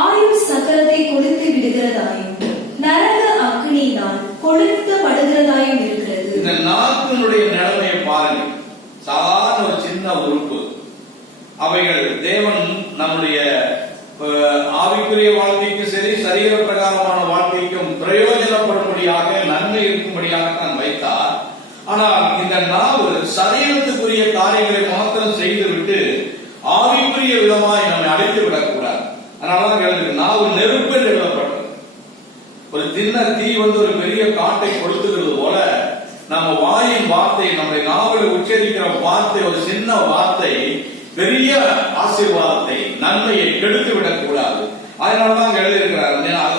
ஆயுள் சக்கரத்தை கொளுத்து விடுகிறதாயும் நரக அக்னியினால் கொளுத்தப்படுகிறதாயும் இருக்கிறது. இந்த நாக்கினுடைய நிலைமையை பாருங்க. சாதாரண ஒரு சின்ன உறுப்பு. அவைகள் தேவன் நம்முடைய ஆவிக்குரிய வாழ்க்கைக்கு சரி, சரீர பிரகாரமான வாழ்க்கைக்கும் பிரயோஜனப்படும்படியாக, நன்மை இருக்கும்படியாக தான் வைத்தார். ஆனால் இந்த நாவு சரீரத்துக்குரிய காரியங்களை மாத்திரம் செய்துவிட்டு ஆவிக்குரிய விதமாய் நம்மை அழைத்து விடக்கூடாது. அதனாலதான் நாவு நெருப்பு என்று எழுதப்பட்டது. ஒரு சின்ன தீ ஒரு பெரிய காட்டை கொளுத்துகிறது போல நம்ம வாயின் வார்த்தை, நம்முடைய நாவலில் உச்சரிக்கிற வார்த்தை, ஒரு சின்ன வார்த்தை பெரிய ஆசீர்வாதத்தை, நன்மையை கெடுத்து விடக் கூடாது. அதனாலதான் எழுதியிருக்கிறார்,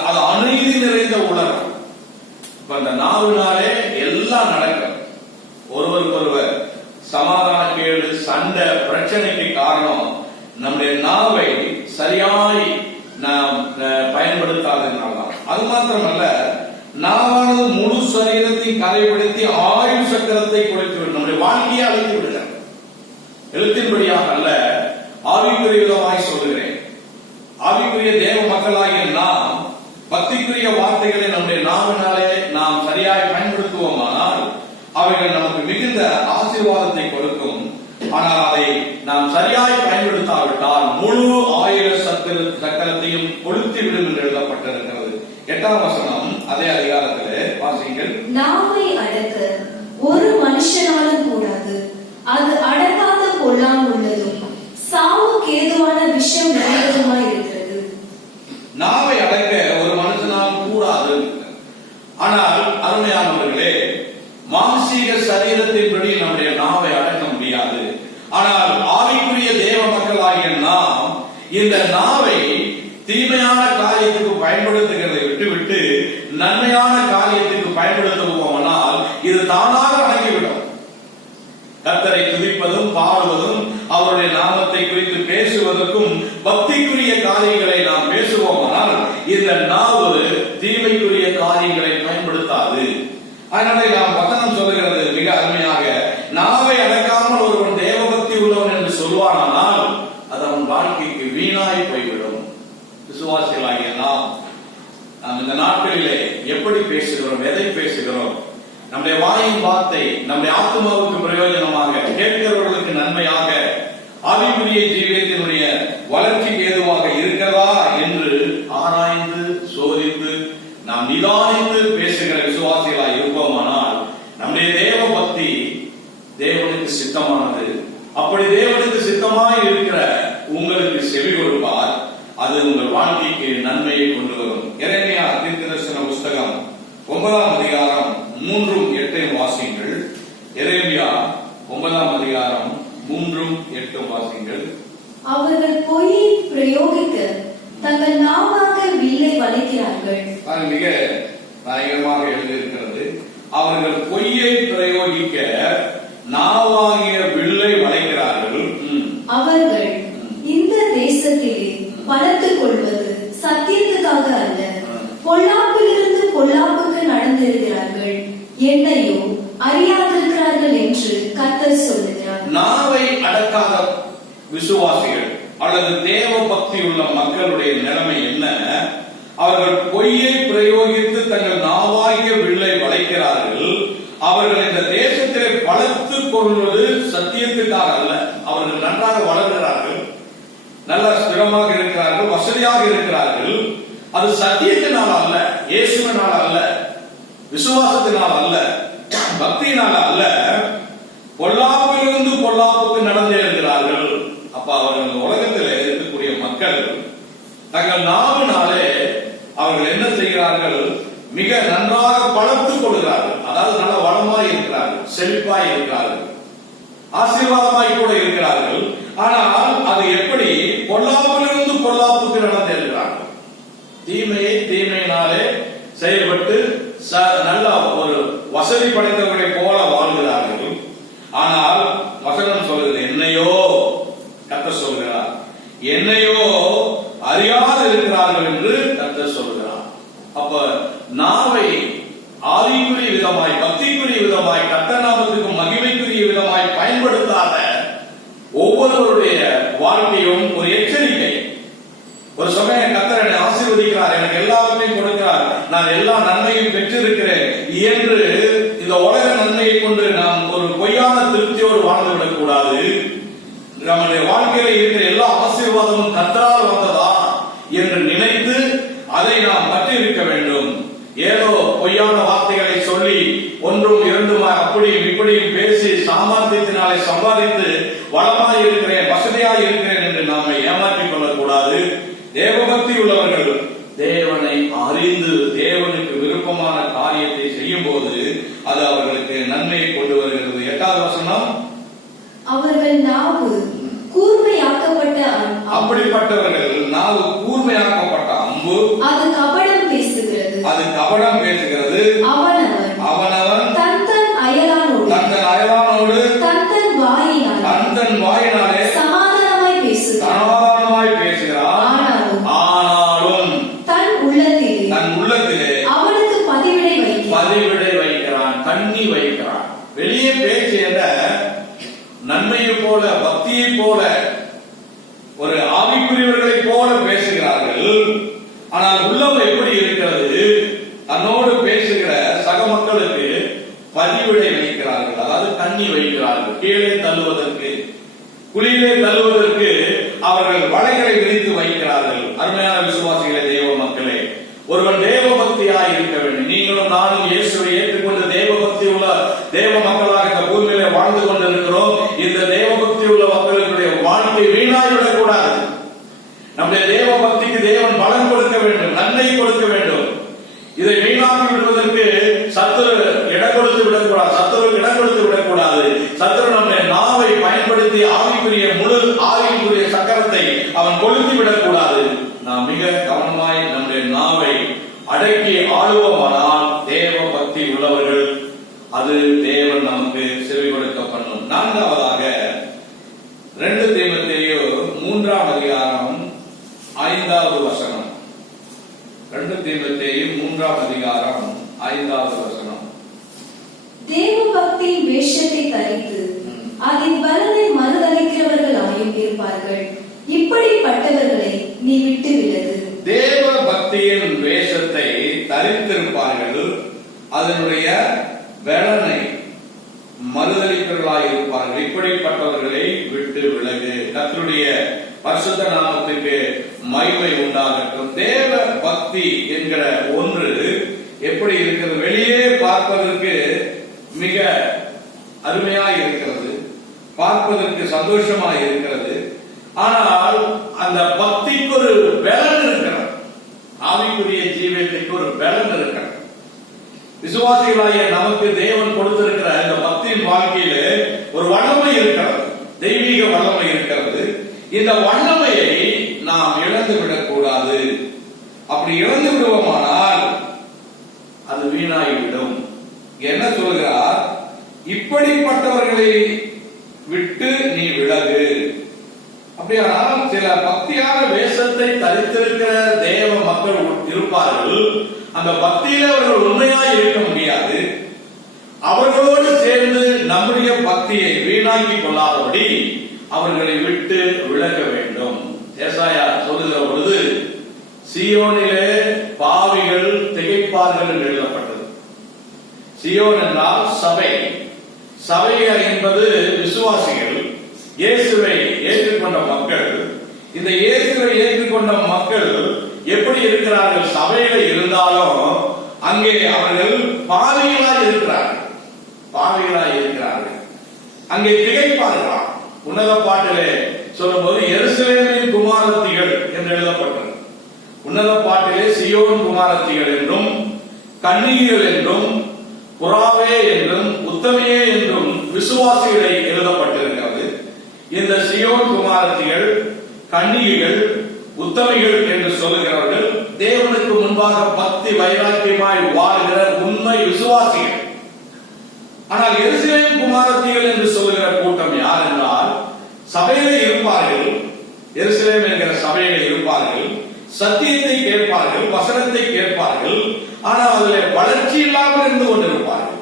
அது அநீதி நிறைந்த உலகம். இப்ப இந்த நாவினாலே எல்லாம் நடக்கும். ஒருவருக்கொருவர் சமாதான கேடு, சண்டை, பிரச்சனைக்கு காரணம் நம்முடைய நாவை சரியாய் நாம் பயன்படுத்தாததுனால்தான். அது மாத்திரமல்ல, நாவானது முழு சரீரத்தையும் கரைப்படுத்தி ஆயுள் சக்கரத்தை குறைத்து விடும். நம்முடைய வாழ்க்கையை அழைத்து விடுகிறார். எழுத்தின்படியாக அல்ல, ஆவிக்குரிய விதமாய் சொல்லுகிறேன். ஆவிக்குரிய தேவ மக்களாகிய நாம் பக்திக்குரிய வார்த்தைகளை நம்முடைய நாவினாலே நாம் சரியாய் பயன்படுத்துவோமானால் அவைகள் நமக்கு மிகுந்த ஆசீர்வாதத்தை கொடுக்கும். ஆனால் அதை நாம் சரியாய் பயன்படுத்தாவிட்டால் முழு ஆயுள் சக்கரத்தையும் கொளுத்தி விடும் என்று எழுதப்பட்டிருக்கிறது. 8ஆம் வசனம் அதே அதிகாரத்திலே வாசிங்கள். நாவை அடக்க ஒரு மனுஷனாலும் கூடாது, அது அடக்காத பொல்லாங் உள்ளதும் சாவுக்கு ஏதுவான விஷயம் நிறைந்ததுமாய் இருக்கிறது. நாவை அடக்க ஒரு மனுஷனால் கூடாது. ஆனால் அருமையானவர்களே, மாம்சீக சரீரத்தின்படி நம்முடைய நாவை அடக்க முடியாது. ஆனால் ஆவிக்குரிய தேவ மக்களாகிய நாம் இந்த நாவை தீமையான காரியத்துக்கு பயன்படுத்துகிறதை விட்டுவிட்டு நன்மையான காரியத்துக்கு பயன்படுத்துவோமானால் இது தானாக அடங்கிவிடும். கர்த்தரை துதிப்பதும், பாடுவதும், அவருடைய நாமத்தை குறித்து பேசுவதற்கும் பக்திக்குரிய காரியங்களை நாம் பேசுவோமானால் இந்த நாவு தீமைக்குரிய காரியங்களை பயன்படுத்தாது. அதனால நாம் வசனம் சொல்லுகிறது மிக அருமையாக, நாவை அடக்காமல் ஒருவன் தேவபக்தி உள்ளவன் என்று சொல்வானால் அது அவன் வாழ்க்கைக்கு வீணாய் போய்விடும். விசுவாசிகளாகிய நாம் இந்த நாட்களிலே எப்படி பேசுகிறோம், எதை பேசுகிறோம்? நம்முடைய வாயின் வார்த்தை நம்முடைய ஆத்மாவுக்கு பிரயோஜனமாக, கேட்கிறவர்களுக்கு நன்மையாக, ஆவிக்குரிய ஜீவியத்தினுடைய வளர்ச்சிக்கு ஏதுவாக இருக்கிறதா என்று ஆராய்ந்து சோதித்து நாம் நிதானித்து பேசுகிற விசுவாசிகளாய் இருப்போமானால் நம்முடைய தேவ பக்தி தேவனுக்கு சித்தமானது. அப்படி தேவனுக்கு சித்தமாய் இருக்கிற உங்களுக்கு செவி கொடுப்பார். அது உங்கள் வாழ்க்கைக்கு நன்மையை கொண்டு வரும். எரேமியா பண்ணினார்கள். அது மிக பயங்கரமாக எழுதியிருக்கிறது. அவர்கள் பொய்யை பிரயோகிக்க நாவாகிய வில்லை வளைக்கிறார்கள். அவர்கள் இந்த தேசத்திலே பலத்துக் கொள்வது சத்தியத்துக்காக அல்ல, பொல்லாப்பிலிருந்து பொல்லாப்புக்கு நடந்திருக்கிறார்கள், என்னையோ அறியாதிருக்கிறார்கள் என்று கர்த்தர் சொல்லுகிறார். நாவை அடக்காத விசுவாசிகள் அல்லது தேவ பக்தி உள்ள மக்களுடைய நிலைமை என்ன? அவர்கள் பொய்யை பிரயோகித்து தங்கள் நாவாகிய வில்லை வளைக்கிறார்கள். அவர்கள் இந்த தேசத்திலே வளர்த்துக் கொள்வது சத்தியத்துக்காக அல்ல. அவர்கள் நன்றாக வளர்கிறார்கள், நல்ல ஸ்திரமாக இருக்கிறார்கள், வசதியாக இருக்கிறார்கள். அது சத்தியத்தினால் அல்ல, இயேசுவினால் அல்ல, விசுவாசத்தினால் அல்ல, பக்தியினால் அல்ல, பொல்லாப்பிலிருந்து பொல்லாப்புக்கு நடந்தே இருக்கிறார்கள். அப்ப அவர்கள் உலகத்தில் இருக்கக்கூடிய மக்கள் தங்கள் நாவினாலே அவர்கள் என்ன செய்கிறார்கள்? மிக நன்றாக வளர்த்துக் கொள்கிறார்கள். அதாவது நல்ல வளமாய் இருக்கிறார்கள், செழிப்பாய் இருக்கிறார்கள், ஆசீர்வாதமாய் கூட இருக்கிறார்கள். ஆனால் அது எப்படி? பொல்லாப்பிலிருந்து பொல்லாப்புக்கு நடந்து இருக்கிறார்கள். தீமையை தீமையினாலே செயல்பட்டு நல்ல ஒரு வசதி படைத்தவர்களை போல வாழ்கிறார்கள். ஆனால் வசனம் சொல்கிறது, என்னையோ கர்த்தர் சொல்கிறார், என்னையோ அறியாது இருக்கிறார்கள் என்று கர்த்தர் சொல்கிறார். அப்ப நாவை ஆவிக்குரிய விதமாய், பக்திக்குரிய விதமாய், கர்த்தர் நாமத்துக்கு மகிமைக்குரிய விதமாய் பயன்படுத்தாத ஒவ்வொருவருடைய வாழ்க்கையும் ஒரு எச்சரிக்கை. ஒரு சமயம் கர்த்தர் என்னை ஆசீர்வதிக்கிறார், எனக்கு எல்லாருமே கொடுக்கிறார், நான் எல்லா நன்மையும் பெற்றிருக்கிறேன் என்று இந்த உலக நன்மையை கொண்டு நாம் ஒரு பொய்யான திருப்தியோடு வாழ்ந்துவிடக் கூடாது. நம்முடைய வாழ்க்கையில இருக்கிற எல்லா ஆசீர்வாதமும் கர்த்தரால் வந்ததா என்று நினைத்து அதை நாம் பற்றி இருக்க வேண்டும். ஏதோ பொய்யான வார்த்தைகளை சொல்லி ஒன்றும் இரண்டுமாய் அப்படியும் இப்படியும் பேசி சாமர்த்தியத்தினாலே சம்பாதித்து வளமாய் இருக்கிறேன், வசதியாய் இருக்கிறேன் என்று நாம ஏமாற்றிக் கொள்ளக்கூடாது. தேவபக்தி உள்ளவர்கள் தேவனை அறிந்து தேவனுக்கு விருப்பமான காரியத்தை செய்யும் போது அது அவர்களுக்கு நன்மையை கொண்டு வருகிறது. 8வது வசனம், அவர்கள் நாவு கூர்மையாக்கப்பட்ட அப்படிப்பட்டவர்கள் நாவு கூர்மையாக்கப்பட்ட அம்பு, அது கபடம் பேசுகிறது, அது கபடம் பேசுகிறது. அவனவன் தன் அயலானோடு தன் வாயினாலே சமாதானமாய் பேசுகிறான். ஆனாலும் தன் உள்ளத்திலே அவனுக்கு பதிவிடை வைக்கிறான், கண்ணி வைக்கிறான். வெளியே பேச்சு என்ற நன்மையை போல, பக்தியை போல, ஒரு ஆவிக்குரியவர்களை போல பேசுகிறார்கள். ஆனால் உள்ளம் எப்படி இருக்கிறது? தன்னோடு பேசுகிற சக மக்களுக்கு பதிவிடை வைக்கிறார்கள், அதாவது கண்ணி வைக்கிறார்கள். கீழே தள்ளுவதற்கு, குழியிலே தள்ளுவதற்கு அவர்கள் வலைகளை விரித்து வைக்கிறார்கள். அருமையான விசுவாசிகளே, தேவ மக்களே, ஒருவன் தேவ பக்தியாய் இருக்க வேண்டும். நீங்களும் நானும் இயேசுவை ஏற்றுக்கொண்டு தேவ பக்தி உள்ள தேவ மக்களாக இந்த பூமியிலே வாழ்ந்து கொண்டிருக்கிறோம். இந்த தேவ பக்தி உள்ள மக்களுடைய வாழ்க்கை வீணாகிவிடக் கூடாது. நம்முடைய தேவ பக்திக்கு தேவன் பலன் கொடுக்க வேண்டும், நன்மை கொடுக்க வேண்டும். இதை வீணாக்கி விடுவதற்கு சத்துரு இடம் கொடுத்து விடக்கூடாது, சத்துருக்கு இடம் கொடுத்து விடக்கூடாது. சத்துரு நம்முடைய நாவை பயன்படுத்தி ஆவிக்குரிய முழு ஆவிக்குரிய சக்கரத்தை அவன் கொளுத்தி விடக்கூடாது. நாம் மிக கவனமாய் நம்முடைய நாவை அடக்கி ஆளுவோமானால் தேவ பக்தி உள்ளவர்கள் அது தேவன் நமக்கு செவி கொடுக்க பண்ணும். 4வதாக 2 தீமோத்தேயு 3ஆம் அதிகாரம் 5வது வசனம். 2 தீமோத்தேயு 3ஆம் அதிகாரம் 5வது வசனம். தேவ பக்தியின் வேஷத்தை தரித்து அதன் பலனை மறுதலிக்கிறவர்களாயும் இருப்பார்கள், இப்படிப்பட்டவர்களை நீ விட்டு விலகு. தேவ பக்தியின் வேஷத்தை தரித்திருப்பார்கள், அதனுடைய பலனை மறுதலிக்கிறவர்களாய் இருப்பார்கள், இப்படிப்பட்டவர்களை விட்டு விலகு. கர்த்தருடைய பரிசுத்த நாமத்துக்கு மகிமை உண்டாகட்டும். தேவ பக்தி என்கிற ஒன்று எப்படி இருக்கிறது? வெளியே பார்ப்பதற்கு மிக அருமையாய் இருக்கிறது, பார்ப்பதற்கு சந்தோஷமாய் இருக்கிறது. ஆனால் அந்த பக்திக்கு ஒரு பலன் இருக்கிறது, ஆவிக்குரிய ஜீவியத்துக்கு ஒரு பலன் இருக்கிறது. விசுவாசிகளாகிய நமக்கு தேவன் கொடுத்திருக்கிற இந்த பக்தியின் வாழ்க்கையில ஒரு வல்லமை இருக்கிறது, தெய்வீக வல்லமை இருக்கிறது. இந்த வல்லமையை நாம் இழந்து விடக்கூடாது. அப்படி இழந்து விடுவோமானால் அது வீணாகிவிடும். என்ன சொல்கிறார்? இப்படிப்பட்டவர்களை விட்டு நீ விலகு. அப்படியானால் சில பக்தியான வேஷத்தை தரித்திருக்கிற தேவ மக்கள் இருப்பார்கள். அந்த பக்தியில அவர்கள் உண்மையாய் இருக்க முடியாது. அவர்களோடு சேர்ந்து நம்முடைய பக்தியை வீணாக்கி கொள்ளாதபடி அவர்களை விட்டு விலக வேண்டும். ஏசாயா சொல்லுகிற பொழுது, சீயோனிலே பாவிகள் திகைப்பார்கள் என்று எழுதப்பட்டது. சீயோன் என்றால் சபை. சபை என்பது விசுவாசிகள், இயேசுவை ஏற்றுக்கொண்ட மக்கள். இந்த இயேசுவை ஏற்றுக்கொண்ட மக்கள் எப்படி இருக்கிறார்கள்? சபையில இருந்தாலும் அங்கே அவர்கள் பாவிகளாய் இருக்கிறார்கள். பாவிகளாய் இருக்கிறார்கள். அங்கே திகைப்பார்களாம். உன்னத பாட்டிலே சொல்லும்போது எருசலேமின் குமாரத்திகள் என்று எழுதப்பட்டது. உன்னத பாட்டிலே சியோன் குமாரத்திகள் என்றும், கன்னிகைகள் என்றும், புறாவே என்றும், உத்தமையே என்றும் விசுவாசிகளை எழுதப்பட்டிருக்கிறது. இந்த சியோன் குமாரத்திகள், கன்னிகைகள், உத்தமைகள் என்று சொல்லுகிறவர்கள் தேவனுக்கு முன்பாக பக்தி வைராக்கியமாய் வாழ்கிற உண்மை விசுவாசிகள். ஆனால் எருசலேம் குமாரத்திகள் என்று சொல்லுகிற கூட்டம் யார் என்றால், சபையிலே இருப்பார்கள், எருசலேம் என்கிற சபையிலே இருப்பார்கள், சத்தியத்தை கேட்பார்கள், வசனத்தை கேட்பார்கள், ஆனால் அதில் வளர்ச்சி இல்லாமல் இருந்து கொண்டிருப்பார்கள்.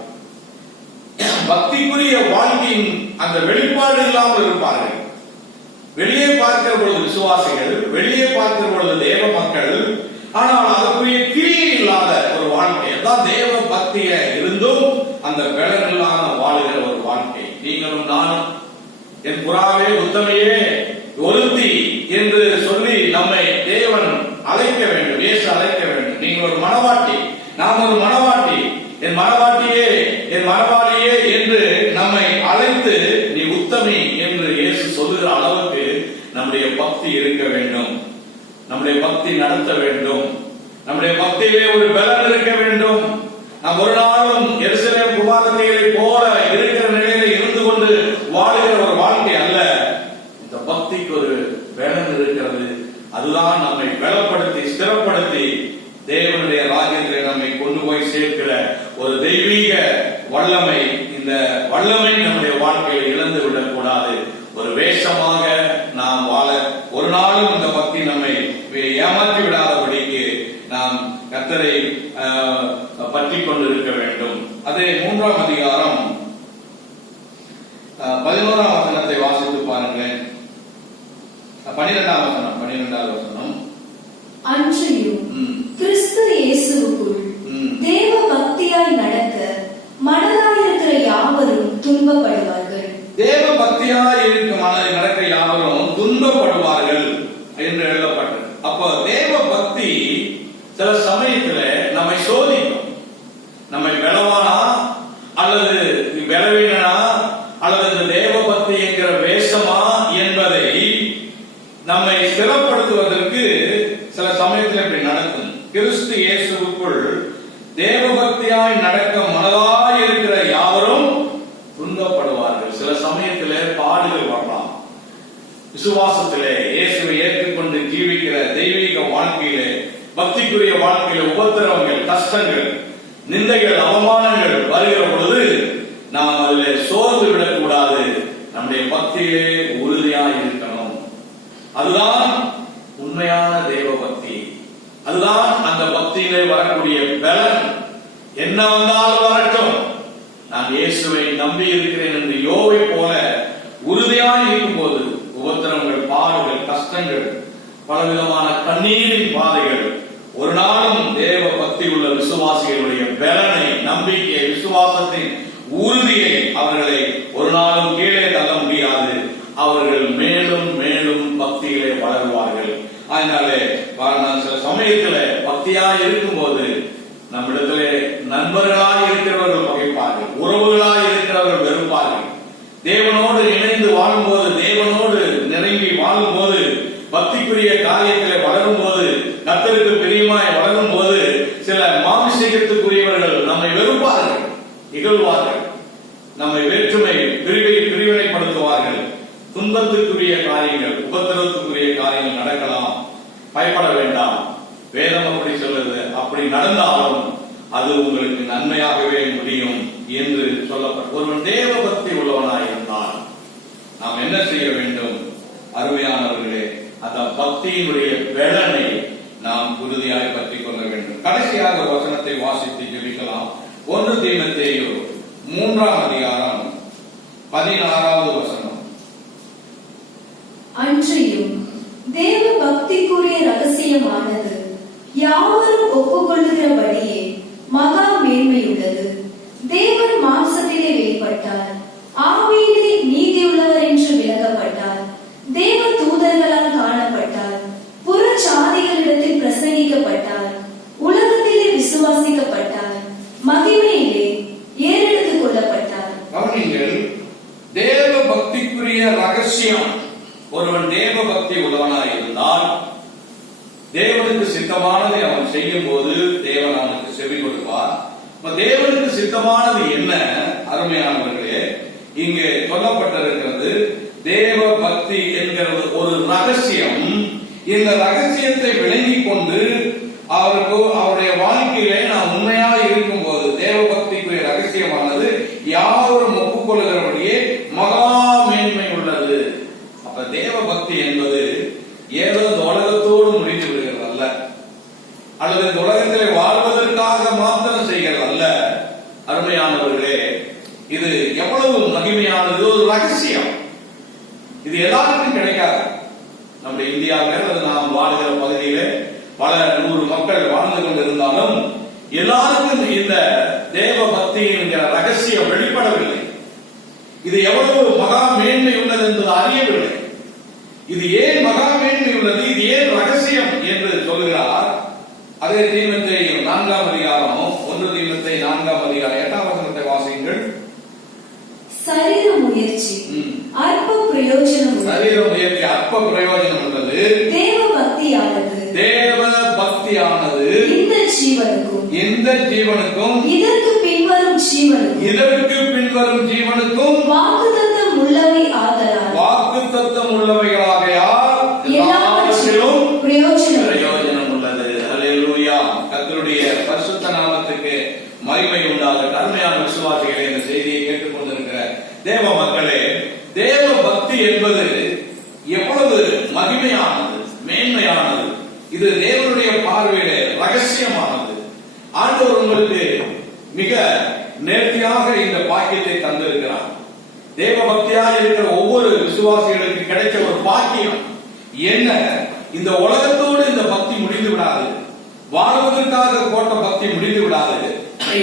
பக்திக்குரிய வாழ்க்கையின் அந்த வெளிப்பாடு இல்லாமல் இருப்பார்கள். வெளியே பார்க்கிற பொழுது விசுவாசிகள், வெளியே பார்க்கிற பொழுது தேவ மக்கள், ஆனால் அதற்குரிய கிரியை இல்லாத ஒரு வாழ்க்கை. அதான் தேவ பக்தியில இருந்தும் அந்த பலனில்லாத வாழுகிற ஒரு வாழ்க்கை. நீங்களும் நானும் என் புறாவே உத்தமையே ஒருத்தி என்று சொல்லி நம்மை தேவன் அழைக்க வேண்டும், இயேசு அழைக்க வேண்டும். நீங்கள் ஒரு மணவாட்டி, நாம் ஒரு மணவாட்டி, என் மணவாட்டியே, என் மணவாளியே என்று நம்மை அழைத்து நீ உத்தமி என்று இயேசு சொல்லுகிற அளவுக்கு நம்முடைய பக்தி இருக்க வேண்டும். நம்முடைய பக்தி நடத்த வேண்டும். நம்முடைய பக்தியிலே ஒரு பலன் இருக்க வேண்டும். நாம் ஒரு நாளும் எருசலேம் குமாரத்திகளை போல இருக்கிற நிலையில இருந்து கொண்டு வாழுகிற ஒரு வாழ்க்கை அல்ல. இந்த பக்திக்கு ஒரு பலன் இருக்கிறது. அதுதான் நம்மை பலப்படுத்தி ஸ்திரப்படுத்தி தேவனுடைய ராஜ்யத்திலே நம்மை கொண்டு போய் சேர்க்கிற ஒரு தெய்வீக வல்லமை. இந்த வல்லமை நம்முடைய வாழ்க்கையில் இழந்து விடக்கூடாது. ஒரு வேஷமாக நாம் வாழ ஒரு நாளும் இந்த பக்தி நம்மை ஏமாற்றி விடாதபடிக்கு நாம் கர்த்தரை பற்றி கொண்டு இருக்க வேண்டும். அதே 3ஆம் அதிகாரம் 11ஆம் வசனத்தை வாசித்து பாருங்கள். 12வது வசனம். அன்றியும் கிறிஸ்து இயேசுவுக்குள் தேவ பக்தியாய் நடக்க மனதாயிருக்கிற யாவரும் துன்பப்படுவார்கள். தேவ பக்தியாய் இருக்க மனதில் நடக்க யாவரும் துன்பப்படுவார்கள் என்று எழுதப்பட்டது. அப்போ தேவ பக்தி சில சமயத்தில் நம்மை சோதிக்கும். நம்மை பலவானா அல்லது பலவீனனா அல்லது இந்த தேவ பக்தி என்கிற வேஷமா என்பதை நம்மை ஸ்திரப்படுத்துவதற்கு சில சமயத்தில் இப்படி நடக்கும். கிறிஸ்து இயேசுவுக்குள் தேவ பக்தியாய் நடக்க மனதாய் இருக்கிற யாவரும் துன்பப்படுவார்கள். சில சமயத்திலே பாடுகள் வரலாம். விசுவாசத்திலே இயேசுவை ஏற்றுக்கொண்டு ஜீவிக்கிற தெய்வீக வாழ்க்கையிலே, பக்திக்குரிய வாழ்க்கையில உபத்திரவங்கள், கஷ்டங்கள், நிந்தைகள், அவமானங்கள் வருகிற பொழுது நாம் அதில் சோர்ந்து விடக்கூடாது. நம்முடைய பக்தியிலே உறுதியாக இருக்கணும். அதுதான் உண்மையான தேவ பக்தி. அதுதான் அந்த பக்தியிலே வரக்கூடிய பலன். என்ன வந்தாலும் வரட்டும், நான் இயேசுவை நம்பி இருக்கிறேன் என்று யோவை போல உறுதியாக இருக்கும் போது உபத்திரங்கள், பாடுகள், கஷ்டங்கள், பலவிதமான கண்ணீரின் பாதைகள் ஒரு நாளும் தேவ பக்தி உள்ள விசுவாசிகளுடைய பலனை, நம்பிக்கை, விசுவாசத்தின் உறுதியை அவர்களை ஒரு நாளும் கீழே தள்ள முடியாது. அவர்கள் மேலும் மேலும் பக்தியிலே வளருவார்கள். அதனாலே சில சமயத்துல பக்தியாய் இருக்கும் போது நம்மிடத்திலே நண்பர்களாய் இருக்கிறவர்கள் பகைப்பார்கள், உறவுகளாய் இருக்கிறவர்கள் வெறுப்பார்கள். தேவனோடு இணைந்து வாழும்போது, தேவனோடு நெருங்கி வாழும்போது, பக்திக்குரிய காரியத்திலே வளரும் போது, கர்த்தருக்கு பிரியமாய் வளரும் போது சில மாமிசீகத்துக்குரியவர்கள் நம்மை வெறுப்பார்கள், இகழ்வார்கள், நம்மை வேற்றுமை பிரிவினைப்படுத்துவார்கள். துன்பத்துக்குரிய காரியங்கள், உபத்திரத்துக்குரிய காரியங்கள் நடக்கலாம். பயப்பட வேண்டாம். வேதம் அப்படி சொல்லுது. அப்படி நடந்தாலும் அது உங்களுக்கு நன்மையாகவே முடியும் என்று சொல்லப்பட்ட ஒருவன் தேவ பக்தி உள்ளவனாயிருந்தால் நாம் என்ன செய்ய வேண்டும்? அருமையானவர்களே, அந்த பக்தியினுடைய பலனை நாம் உறுதியாக பற்றிக் கொள்ள வேண்டும். கடைசியாக வசனத்தை வாசித்து ஜெபிக்கலாம். 1 தீமோத்தேயு 3ஆம் அதிகாரம் 16வது வசனம். அன்றியும் தேவ பக்திக்குரிய ரகசியமானது யாவரும் ஒப்புக்கொள்ளுகிறபடியே மகா மேன்மையுள்ளது. தேவன் மாம்சத்திலே வெளிப்பட்டார், ஆவியிலே நீதியுள்ளவர் என்று விளக்கப்பட்டார், தேவ தூதர்களால் காணப்பட்டார், புற சாதிகளிடத்தில் பிரசங்கிக்கப்பட்டார், உலகத்திலே விசுவாசிக்கப்பட்டார், மகிமையிலே ஏறெடுத்துக் கொள்ளப்பட்டார். கவனிங்கள், தேவ பக்திக்குரிய ரகசியம். ஒருவன் தேவ பக்தி உள்ளவனாய் இருந்தால் தேவனுக்கு சித்தமானதை அவன் செய்யும் போது தேவன் அவனுக்கு செவி கொடுப்பார். தேவனுக்கு சித்தமானது என்ன? அருமையானவர்களே, இங்கே சொல்லப்பட்டிருக்கிறது தேவ பக்தி என்கிறது ஒரு ரகசியம். இந்த ரகசியத்தை விளங்கிக் கொண்டு அவருடைய வாழ்க்கையிலே நாம் உண்மையாக இருக்கும் போது தேவ பக்திக்குரிய ரகசியமானது யாரும் ஒப்புக்கொள்ளுகிறபடியே மகா மேன்மை உள்ளது. அப்ப தேவ பக்தி என்பது ஏதோ இந்த உலகத்தோடு முடிந்து விடுகிறது அல்ல, அல்லது இந்த உலகத்திலே வாழ்வதற்காக மாத்திரம் செய்கிறது அல்ல. அருமையானவர்களே, இது எவ்வளவு மகிமையானது! ஒரு ரகசியம். இது எல்லாருக்கும் கிடைக்காது. நம்முடைய இந்தியாவில் அல்லது நாம் வாழ்கிற பகுதியிலே பல 100 மக்கள் வாழ்ந்து கொண்டிருந்தாலும் எல்லாருக்கும் இந்த தேவ பக்தியின் ரகசியம் வெளிப்படவில்லை. இது எவ்வளவு மகா மேன்மை உள்ளது என்பது அறியவில்லை. இது ஏன் மகா மேன்மை உள்ளது, இது ஏன் ரகசியம் என்று சொல்கிறார். அதே தீமோத்தேயு 4ஆம் அதிகாரம் 1 தீமோத்தேயு 4ஆம் அதிகாரம் 8ஆம் வசனத்தை வாசியுங்கள். சரீர முயற்சி அற்ப பிரயோஜனம் உள்ளது. சரீர முயற்சி அற்ப பிரயோஜனம் உள்ளது. தேவ பக்தியானது இந்த ஜீவனுக்கும் இதற்கு பின்வரும் ஜீவனுக்கும் வாக்குத்தத்தம் உள்ளவைகளாகையால் எல்லாவற்றிலும் பிரயோஜனம் உள்ளது. அல்லேலூயா. கர்த்தருடைய பரிசுத்த நாமத்துக்கு மகிமை உண்டாகட்டும். அருமையான விசுவாசிகளே, இந்த செய்தியை கேட்டுக் கொண்டிருக்கிற தேவ மக்களே, தேவ பக்தி என்பது எவ்வளவு மகிமையானது, மேன்மையானது. இது தேவனுடைய பார்வையிலே ரகசியமானது. ஆண்டவர் உங்களுக்கு மிக நேர்த்தியாக இந்த பாக்கியத்தை தந்திருக்கிறார். தேவ பக்தியாக இருக்கிற ஒவ்வொரு விசுவாசிகளுக்கு கிடைச்ச ஒரு பாக்கியம் என்ன? இந்த உலகத்தோடு இந்த பக்தி முடிந்து விடாது, வாழ்வதற்காக போட்ட பக்தி முடிந்து விடாது.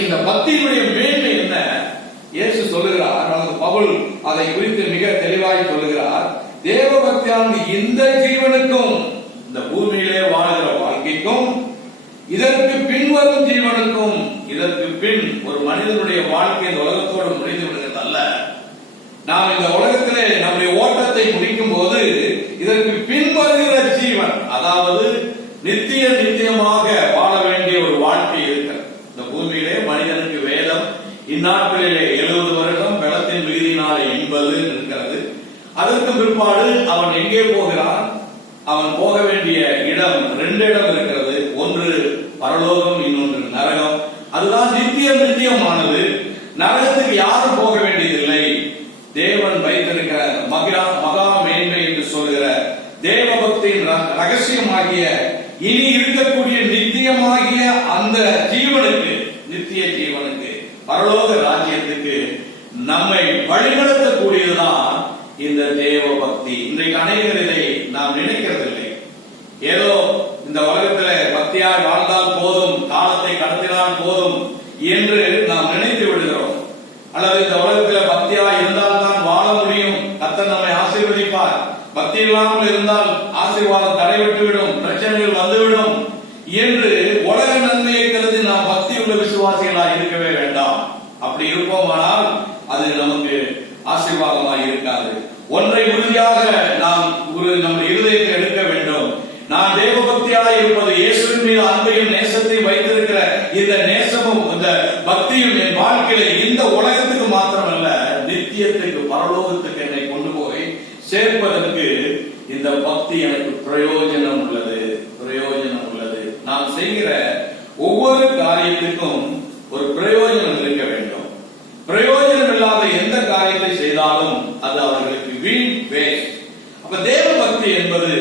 இந்த பக்தியினுடைய மேன்மை என்ன? இயேசு சொல்லுகிறார், அல்லது பவுல் அதை குறித்து மிக தெளிவாய் சொல்லுகிறார். தேவ பக்தியானது இந்த ஜீவனுக்கும், இந்த பூமியிலே வாழ்கிற வாழ்க்கைக்கும், இதற்கு பின்வரும் ஜீவனுக்கும். இதற்கு பின் ஒரு மனிதனுடைய வாழ்க்கை இந்த உலகத்தோடு முடிந்து விடுகிறது அல்ல. நாம் இந்த உலகத்திலே நம்முடைய ஓட்டத்தை முடிக்கும் போது இதற்கு பின்வருகிற ஜீவன், அதாவது நித்தியமாக வாழ வேண்டிய ஒரு வாழ்க்கை இருக்கிறது. இந்த பூமியிலே மனிதனுக்கு வேதம் இந்நாட்களிலே 70 வருடம் பலத்தின் மிகுதியினாலே 80 இருக்கிறது. அதற்கு பிற்பாடு அவன் எங்கே போகிறான்? அவன் போக வேண்டிய இடம் 2 இடம் இருக்கிறது. ஒன்று பரலோகம், இன்னொன்று நரகம். அதுதான் நித்தியமானது. நரகத்துக்கு யாரும் போக வேண்டியதில்லை. தேவன் வைத்திருக்கிற மகா மேன்மை என்று சொல்கிற தேவ பக்தியின் ரகசியமாகிய இனி இருக்கக்கூடிய நித்தியமாகிய அந்த ஜீவனுக்கு, நித்திய ஜீவனுக்கு, பரலோக ராஜ்யத்துக்கு நம்மை வழிநடத்தக்கூடியதுதான் இந்த தேவ பக்தி. இன்றைக்கு அநேகர் இதை நாம் நினைக்கிறதில்லை. ஏதோ இந்த உலகத்தில் பக்தியாய் வாழ்ந்தால் போதும், காலத்தை கடத்தினால் போதும் என்று நாம் நினைத்து விடுகிறோம். அல்லது இந்த உலகத்தில் பக்தியாய் இருந்தால் தான் வாழ முடியும், கர்த்தர் நம்மை ஆசீர்வதிப்பார், பக்தி இல்லாமல் இருந்தால் ஆசீர்வாதம் தடைவிட்டுவிடும், பிரச்சனைகள் வந்துவிடும் என்று உலக நன்மையை கருதி நாம் பக்தி உள்ள விசுவாசிகளாய் இருக்கவே வேண்டாம். அப்படி இருப்போமானால் அது நமக்கு ஆசீர்வாதமாக இருக்காது. ஒன்றை உறுதியாக நாம் நம்முடைய இருதயத்தை எடுக்க வேண்டும். நான் தேவ பக்தியாக இருப்பது, இயேசுவின் மீது அன்பையும் நேசத்தையும் வைத்திருக்கிற இந்த நேசமும் இந்த பக்தியும் என் வாழ்க்கையில இந்த உலகத்துக்கு மாத்திரமல்ல, நித்தியத்துக்கு, பரலோகத்துக்கு என்னை கொண்டு போய் சேர்ப்பதற்கு இந்த பக்தி எனக்கு பிரயோஜனம் உள்ளது. நாம் காரியத்துக்கும் ஒரு பிரயோஜனம் இருக்க வேண்டும். பிரயோஜனம் இல்லாத எந்த காரியத்தை செய்தாலும் அது அவர்களுக்கு வீண் வேஸ்ட். அப்ப தேவ பக்தி என்பது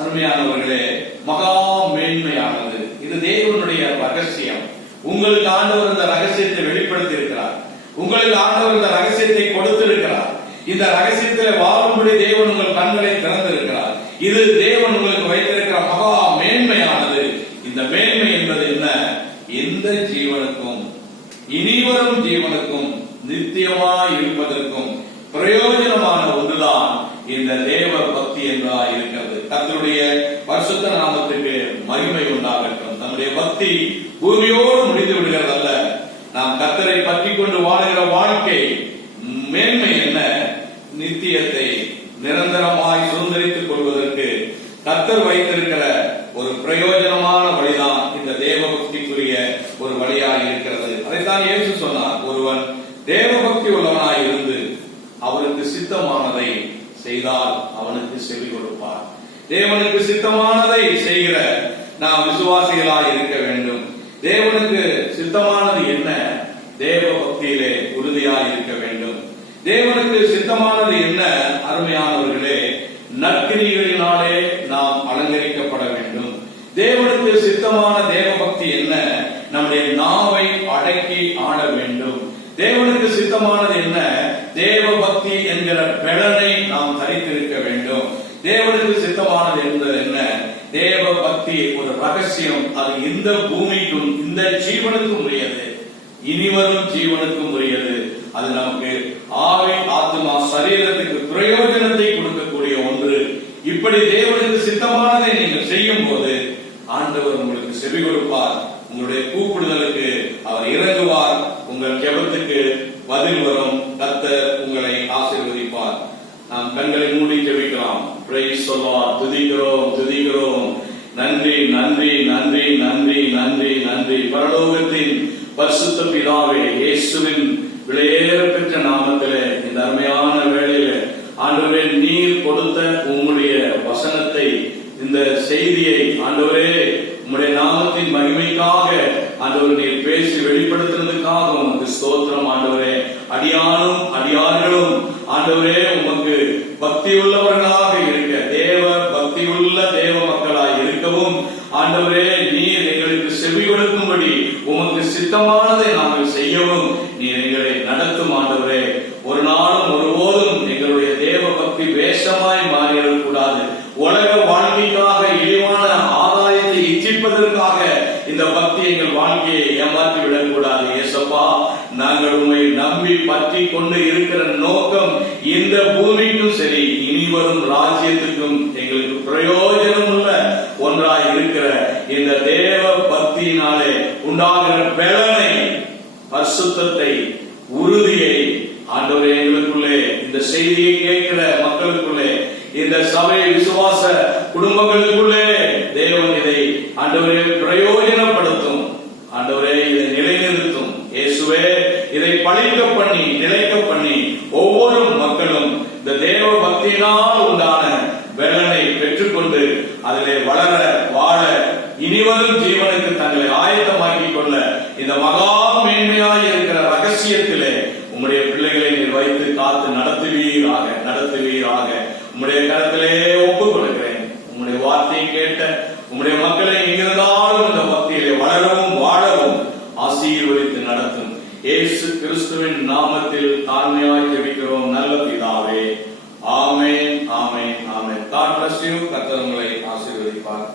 அருமையானவர்களே மகா மேன்மையானது. இது தேவனுடைய ரகசியம். உங்களுக்கு ஆண்டவர் இந்த ரகசியத்தை வெளிப்படுத்தி இருக்கிறார். உங்களுக்கு ஆண்டவர் இந்த ரகசியத்தை கொடுத்திருக்கிறார். இந்த ரகசியத்தில் வாழும்படி தேவன் உங்கள் கண்களை திறந்திருக்கிறார். இது தேவன் உங்களுக்கு வைத்திருக்கிற மகா மேன்மையானது. இந்த மேன்மை என்பது என்ன? எந்த ஜீவனுக்கும் இனிவரும் ஜீவனுக்கும் நித்தியமாய் இருப்பதற்கும் பிரயோஜனமான ஒன்றுதான் இந்த தேவ பக்தி என்றா இருக்கிறது. கர்த்தருடைய பரிசுத்த நாமத்துக்கு மகிமை உண்டாகட்டும். நம்முடைய பக்தி பூமியோடு முடிந்து விடுகிறது அல்ல. நாம் கர்த்தரை பற்றி கொண்டு வாழ்கிற வாழ்க்கை மேன்மை என்ன? நித்தியத்தை நிரந்தரமாய் சுதந்திரித்துக் கொள்வதற்கு கர்த்தர் வைத்திருக்கிற ஒரு பிரயோஜனமான வழிதான் இந்த தேவ பக்திக்குரிய ஒரு வழியாக இருக்கிறது. அதைத்தான் இயேசு சொன்னார், ஒருவன் தேவ பக்தி உள்ளவனாய் இருந்து அவருக்கு சித்தமானதை செய்தால் அவனுக்கு செவி கொடுப்பார். தேவனுக்கு சித்தமானதை செய்கிற நாம் விசுவாசிகளாய் இருக்க வேண்டும். தேவனுக்கு சித்தமானது என்ன? தேவ பக்தியிலே உறுதியாய் இருக்க வேண்டும். தேவனுக்கு சித்தமானது என்ன? அருமையானவர்களே, நற்கிரிகளினாலே நாம் அலங்கரிக்கப்பட வேண்டும். தேவனுக்கு சித்தமான தேவ பக்தி என்ன? நம்முடைய நாவை அடக்கி ஆட வேண்டும். தேவனுக்கு சித்தமானது என்ன? தேவ பக்தி என்கிற பெலனை நாம் தரித்திருக்க வேண்டும். தேவனுக்கு சித்தமானது என்பது என்ன? தேவ பக்தி ஒரு ரகசியம். அது இந்த பூமிக்கும் இந்த ஜீவனுக்கும் உரியது, இனிவரும் ஜீவனுக்கும் உரியது. அது நமக்கு ஆவி ஆத்மா சரீரத்துக்கு பிரயோஜனத்தை கொடுக்கக்கூடிய ஒன்று. இப்படி தேவனுக்கு சித்தமானதை நீங்கள் செய்யும் போது ஆண்டவர் உங்களுக்கு செவி கொடுப்பார். உங்களுடைய கூப்பிடுதலுக்கு அவர் இறங்குவார். உங்கள் ஜெபத்துக்கு பதில் வரும். கர்த்தர் உங்களை ஆசீர்வதிப்பார். நாம் கண்களை மூடி ஜெபிக்கலாம். Praise the Lord. துதிக்கிறோம், துதிக்கிறோம். நன்றி, நன்றி, நன்றி, நன்றி, நன்றி, நன்றி. பரலோகத்தின் பரிசுத்த பிதாவே, இயேசுவின் விலையேற பெற்ற நாமத்திலே இந்த அருமையான வேளையில ஆண்டவரே, நீர் கொடுத்த உம்முடைய வசனத்தை, இந்த செய்தியை ஆண்டவரே உம்முடைய நாமத்தின் மகிமைக்காக ஆண்டவர் நீர் பேசி வெளிப்படுத்துறதுக்காக உமக்கு ஸ்தோத்திரம். ஆண்டவரே, அடியானும் அடியார்களும் ஆண்டவரே உமக்கு பக்தி உள்ளவர்களாக இருக்க, தேவ பக்தி உள்ள தேவ மக்களாய் இருக்கவும் ஆண்டவரே நீர் எங்களுக்கு செவி கொடுக்கும்படி உமக்கு சித்தமானதை நாங்கள் செய்யவும் நீர் எங்களை நடத்தும். ஆண்டவரே, ஒரு நாளும் ஒருபோதும் எங்களுடைய தேவ பக்தி வேஷமாய் மாறிடக்கூடாது. உலக வாழ்க்கைக்காக இழிவான ஆதாயத்தை இச்சிப்பதற்காக இந்த பக்தி எங்கள் வாழ்க்கையை ஏமாற்றி விடக்கூடாது. ஏசப்பா, நாங்கள் உண்மை நம்பி பற்றி கொண்டு இருக்கிற நோக்கம் இந்த பூமிக்கும் சரி இனி வரும் ராஜ்யத்துக்கும் எங்களுக்கு பிரயோஜனம் உள்ள ஒன்றாய் இருக்கிற இந்த தேவ பக்தியினாலே உண்டாகிற பலனை, பரிசுத்தத்தை, உறுதியை ஆண்டவரே எங்களுக்குள்ளே, இந்த செய்தியை கேட்கிற மக்களுக்குள்ளே, இந்த சபை விசுவாச குடும்பங்களுக்குள்ளே தேவன் இதை ஆண்டவரே பிரயோஜனப்படுத்தும். ஆண்டவரே இதை நிலைநிறுத்தும். இயேசுவே, இதை பழிக்க பண்ணி நிலைக்க பண்ணி ஒவ்வொரு மக்களும் இந்த தேவ பக்தியினால் உண்டான பலனை பெற்றுக்கொண்டு அதிலே வளர வாழ இனிவரும் ஜீவனுக்கு தங்களை ஆயத்தமாக்கிக் கொள்ள இந்த மகா மேன்மையாய் இருக்கிற ரகசியத்திலே உம்முடைய பிள்ளைகளை நீர் வைத்து காத்து நடத்துவீராக, நடத்துவீராக. உம்முடைய கரத்திலே ஒப்புக் கொடுக்கிறேன். உம்முடைய வார்த்தையை கேட்ட உம்முடைய மக்களை எங்கிருந்தாலும் இந்த பக்தியிலே வளரவும் வாழவும் ஆசீர்வதித்து நடத்தும். இயேசு கிறிஸ்துவின் நாமத்தில் தாழ்மையாய் ஜெபிக்கிறோம் நல்ல பிதாவே. ஆமென், ஆமென், ஆமென். God bless you. கர்த்தர் உங்களை ஆசீர்வதிப்பார்.